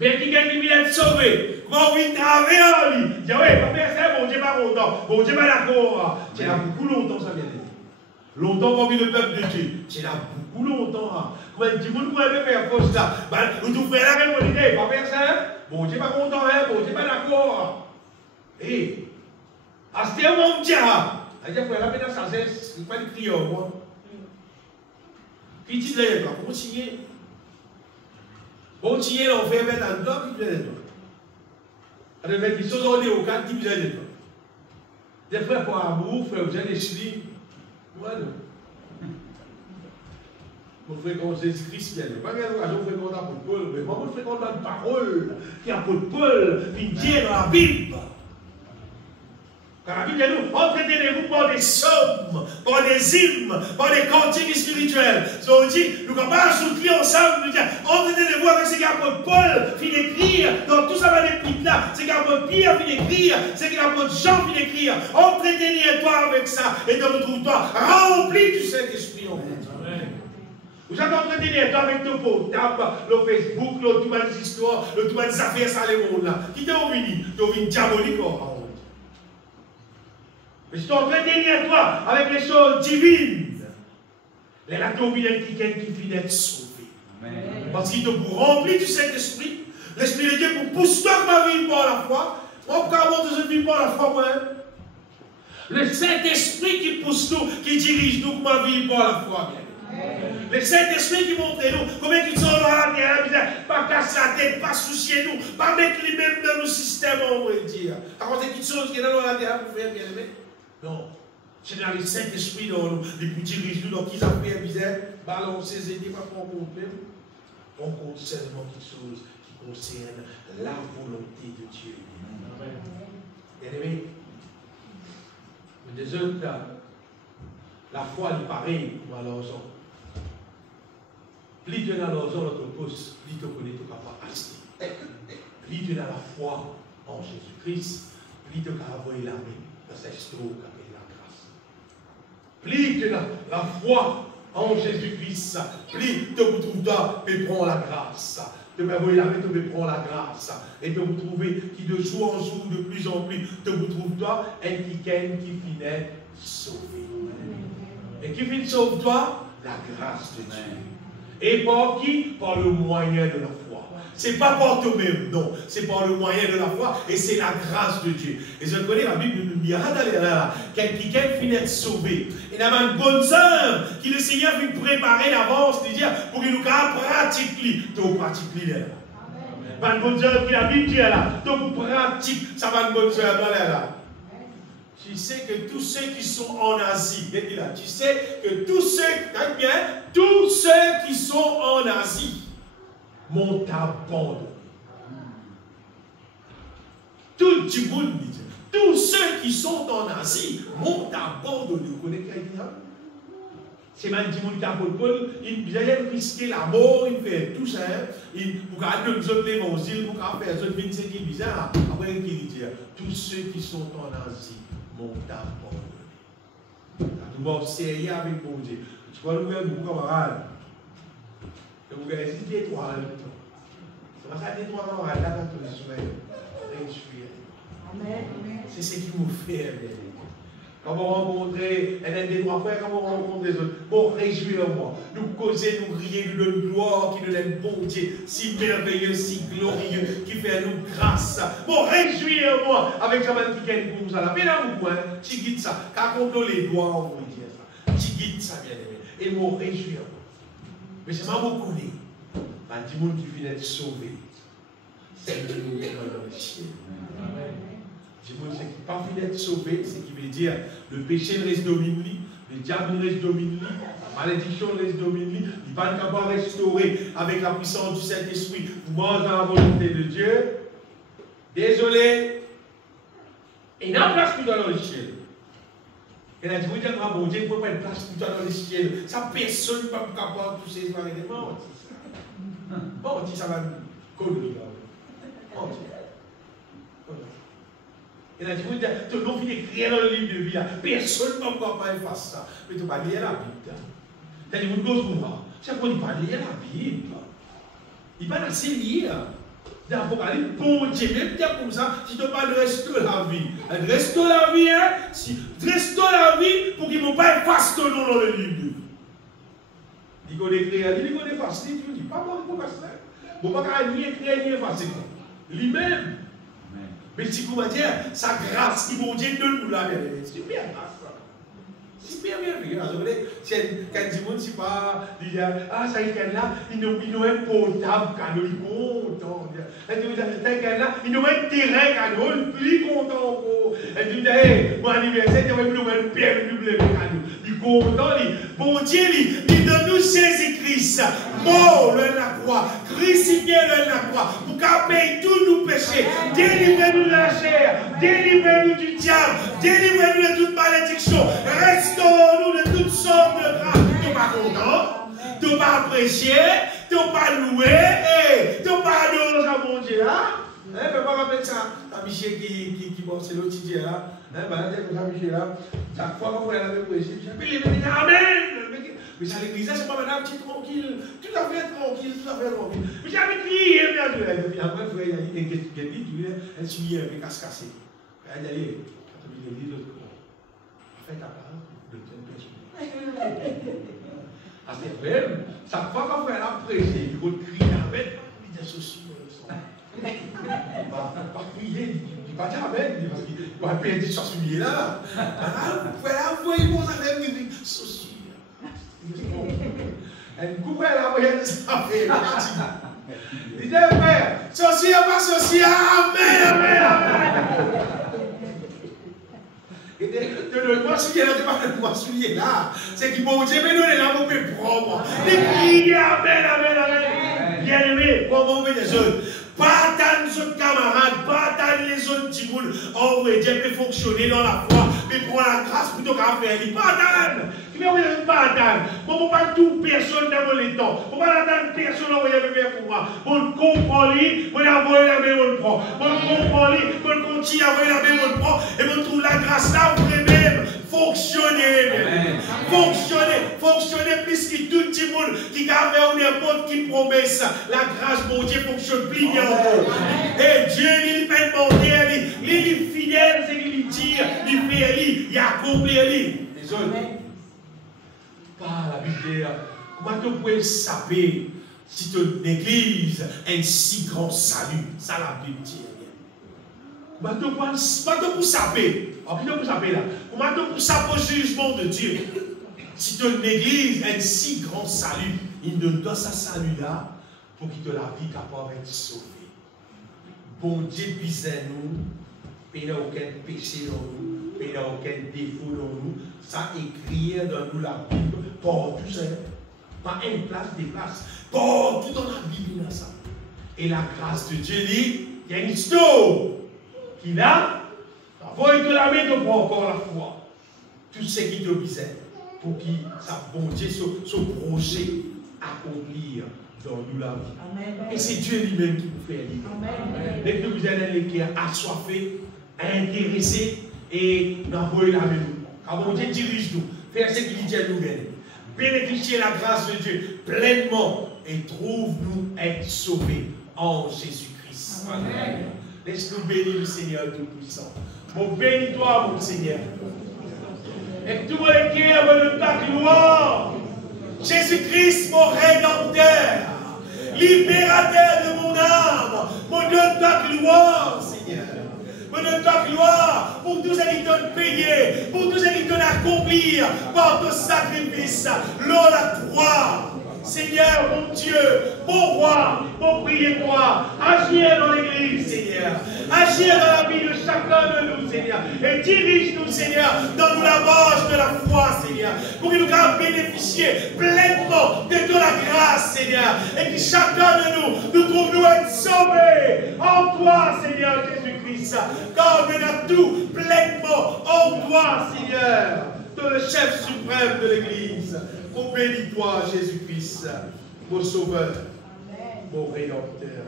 Mais quelqu'un qui vient être sauvé, comment vient travailler en lui? Il dit, oui, papa, c'est bon Dieu pas content, bon Dieu pas d'accord. C'est là beaucoup longtemps, ça vient d'être. Longtemps parmi le peuple de Dieu. C'est là beaucoup longtemps. Comment il dit, vous ne pouvez pas faire fausse là. Vous nous frères là, vous dites, papa, c'est bon Dieu pas content, bon Dieu pas d'accord. Et, à ce moment, on dit, il dit, frère, là, maintenant, ça cesse, il ne faut pas le crier au moi. Puis il dit, là, continuez. Continuez l'enfer, mettre un doigt, qui vient de toi. Avec qui sont donnés au cadre, qui vient de toi. Des frères pour amour, frères, vous avez l'esprit. Voilà. Vous fréquentez Jésus-Christ, il y a pas de raison de fréquenter l'apôtre Paul, mais moi, je fréquente la parole qui est l'apôtre Paul, qui vient dans la Bible. Car la Bible dit nous, entretenez-vous par des sommes, par des hymnes, par des cantiques spirituels. On dit, nous sommes pas soutenir ensemble, nous dire, entretenez-vous avec ce qu'apôtre Paul fit d'écrire, dans tout ça va d'écrire là, ce qu'apôtre Pierre fit d'écrire, ce qu'apôtre Jean fit d'écrire. Entretenez-toi avec ça, et donc retrouve-toi rempli du Saint-Esprit en vous. Vous êtes entretenez-toi avec ton portable, le Facebook, le tout les histoires, le tout les affaires, ça les mondes là. Qui t'es venu? Tu es venu diabolique. Mais si tu entretenir toi avec les choses divines, les là tu es quelqu'un qui finit d'être sauvé. Parce qu'il te remplit du Saint-Esprit, l'Esprit de Dieu pour pousser toi ma vie par la foi. Moi, pourquoi je vis par la foi, moi? Le Saint-Esprit qui pousse nous, qui dirige nous, ma vie par la foi. Le Saint-Esprit qui montre nous, comment ils sont dans la terre, pas casser la tête, pas soucier nous, pas mettre les mêmes dans le système, on va dire. Alors, c'est quelque chose qui est dans la terre pour faire bien aimé. Non. C'est dans le Saint-Esprit, les petits riches, dans qui affaires bizarres, balancer, aider, pas prendre compte même. On compte seulement quelque chose qui concerne la volonté de Dieu. Bien aimé, mais des autres, la foi est pareille comme à l'argent. Plus tu as l'argent dans ton poste, plus tu connais tout capable d'acheter. Plus tu as la foi en Jésus-Christ, plus tu as envoyé la main. C'est ce qu'on appelle la grâce. Plus tu as la foi en Jésus-Christ, plus tu retrouves toi, tu prends la grâce. Tu peux envoyer la main, tu peux prendre la grâce. Et tu vous trouver qui de jour en jour, de plus en plus, tu retrouves toi, un quelqu'un qui finit sauvé. Et qui finit sauve toi? La grâce de Dieu. Et par qui? Par le moyen de la foi. Ce n'est pas par toi-même, non. C'est par le moyen de la foi et c'est la grâce de Dieu. Et je connais la Bible nous dit, quelqu'un finit sauvé. Il y a une bonne œuvre qui le Seigneur veut préparer d'avance, pour qu'il nous pratique. Donc, pratique là. Une bonne œuvre qui la Bible dit là. Donc, pratique. Ça va une bonne œuvre là. Tu sais que tous ceux qui sont en Asie, là, tu sais que tous ceux qui sont en Asie m'ont abandonné. Tout le monde dit, tous ceux qui sont en Asie m'ont abandonné. Vous connaissez qui dit ça? C'est même du monde qui a il risquer la mort, il fait tout ça, pour garder nous autres l'évangile, pour faire les autres vignes, qui est bizarre. Après, il dit, tous ceux qui sont en Asie m'ont abandonné. Nous sommes sérieux avec mon Dieu. Tu vois, nous avons beaucoup de camarades. Vous avez dit des trois. C'est pas ça, des trois camarades, là, quand on est sur Amen. C'est ce qui nous fait, bien. Quand on rencontre un des trois frères, quand on rencontre les autres, bon, réjouis-moi. Nous causer, nous rier, nous donner gloire, qui nous donne bon Dieu, si merveilleux, si glorieux, qui fait nous grâce. Bon, réjouis-moi avec Jamal qui gagne pour vous à la peine à vous, tu guides ça. Car on donne les doigts, on vous dire ça. Tu guides ça, bien aimé. Et moi, réjouis-moi. Mais c'est pas beaucoup dit. Il y a des gens qui viennent être sauvés. C'est le nous dans le ciel. Amen. Si vous n'êtes pas fini d'être sauvé, ce qui veut dire le péché reste dominé, le diable reste dominé, la malédiction reste dominé, il ne va pas restaurer avec la puissance du Saint-Esprit. Vous mangez dans la volonté de Dieu. Désolé. Et il n'y a pas place plus dans le ciel. Et là, vous dites, bon Dieu, il ne peut pas être place plus dans le ciel. Ça, personne ne peut pas capable de tous ces événements. Bon, on dit ça va connerie. Bon, et là, tu veux dire, tu n'as pas fini d'écrire dans le livre de vie. Personne ne peut pas faire ça. Mais tu ne peux pas lire la Bible. Tu as dit, vous ne moi. C'est qu'on ne peut pas lire la Bible. Il ne peut pas assez lire. Dans l'Apocalypse, bon Dieu, même dire comme ça, si tu parles de reste de la vie. Reste de la vie, hein? Si, reste de la vie pour qu'ils ne pas effacer ton nom dans le livre de vie. Il faut écrire, il faut effacer, tu dis, pas bon, il faut effacer. Il ne faut pas ni écrire, ni effacer. Lui-même. Mais si vous me dites, sa grâce qui mon Dieu donne nous la vérité. Super grâce. Super bien. C'est quand du monde, c'est pas, il dit, ah, ça y est, là, il nous un portable cadeau, il est content. Et tu dis, là, il nous un terrain cadeau, il est content encore. Et tu dis, hey, mon anniversaire, il nous un BMW cadeau. Il est content, bon Dieu, il donne nous Jésus-Christ, mort le la croix, crucifié le la croix, pour qu'il paye tous nos péchés, délivrez-nous de la chair, délivrez-nous du diable, délivrez-nous de toute malédiction, restaure-nous de toutes sortes de grâces. Tu n'es pas content, tu n'es pas apprécié, tu n'es pas loué, tu n'es pas adoré à mon Dieu là. Ne fais pas rappeler ça. Ta Michel qui bosse l'autre dit là. Michel là. Chaque fois qu'on voit la même poésie, j'appelle Amen. Mais ça l'église, c'est pas madame, tu es tranquille. Tout à fait tranquille, tout à fait tranquille. Mais j'avais crié, bien sûr. Après, il y a une question, elle suit un peu casse-cassé. Elle a dit, quand on dit l'autre, fais ta part de telle personne. Ah, c'est vrai. Chaque fois qu'on fait la prêcher, il faut crier Amen. Il dit ceci. Pas crier, il va dire Amen, parce qu'il va perdre sur celui là. Voilà, vous voyez, vous avez dit ceci. Et vous voyez la moyenne, ça fait. Il dit, frère, ceci n'est pas ceci, Amen. Et de moi, celui là, tu vas de moi, celui là. C'est qu'il bon Dieu, mais nous, les là, vous pouvez prendre. Il crie Amen. Bien aimé, comment on veut des autres. Pas attendre les autres camarades, pas attendre les autres petits boules. Oh, oui, Dieu peut fonctionner dans la foi, mais pour la grâce plutôt qu'à faire. Pas attendre. Tu veux pas attendre. Bon, pas tout personne dans les temps. On va attendre personne envoyer le bébé pour moi. On comprend lui, on envoie la main, on prend. On comprend lui, on continue à envoyer la main, on prend. Et on trouve la grâce là, vous pouvez même fonctionner. Fonctionner plus que tout le monde qui garde n'importe qui promesse. La grâce, mon Dieu, fonctionne plus bien. Et Dieu, il fait demander, il est fidèle, c'est qu'il dit, il fait, il accomplit. Les autres. Pas la Bible. Comment tu peux saper si ton église a un si grand salut? Ça la Bible dit. Comment tu peux saper? Comment tu peux saper au jugement de Dieu? Si ton église a un si grand salut, il donne dans sa salut là pour qu'il te la vie capable d'être sauvé. Bon Dieu, bisez nous, il n'y a aucun péché dans nous. mais il n'y a aucun défaut dans nous. Ça écrit dans nous la Bible, partout ça. Pas une place, des places. Partout dans la Bible, il y a ça. Et la grâce de Dieu dit, il y a une histoire qui là, avant de la mettre pour encore la foi. Tout ce qui te disait, pour qu'il ça bon Dieu, ce projet accomplir dans nous la vie. Amen. Et c'est Dieu lui-même qui nous fait vivre. Dès que vous êtes les cœurs assoiffés, intéressés et d'envoyer la même. Car bon Dieu dirige nous, faire ce qu'il dit à nous-mêmes. Bénéficier la grâce de Dieu pleinement et trouve-nous être sauvés en Jésus-Christ. Amen. Laisse-nous bénir le Seigneur Tout-Puissant. Mon bénis-toi, mon Seigneur. Et tout le cœur de ta gloire. Jésus-Christ, mon Rédempteur, libérateur de mon âme, mon Dieu de ta gloire, Seigneur. Mon Dieu de ta gloire, pour tout ce qui t'ont payé, pour tout ce qui t'ont accompli par ton sacrifice, l'eau la croix. Seigneur, mon Dieu, mon roi, mon priez-toi, agis dans l'église, Seigneur. Agis dans la vie de chacun de nous, Seigneur. Et dirige-nous, Seigneur, dans la marche de la foi, Seigneur. Pour que nous puissions bénéficier pleinement de toute la grâce, Seigneur. Et que chacun de nous trouve-nous être sauvés en toi, Seigneur Jésus-Christ. Car on a tout pleinement en toi, Seigneur. De le chef suprême de l'église. Oh, bénis-toi, Jésus-Christ, mon sauveur, mon rédempteur.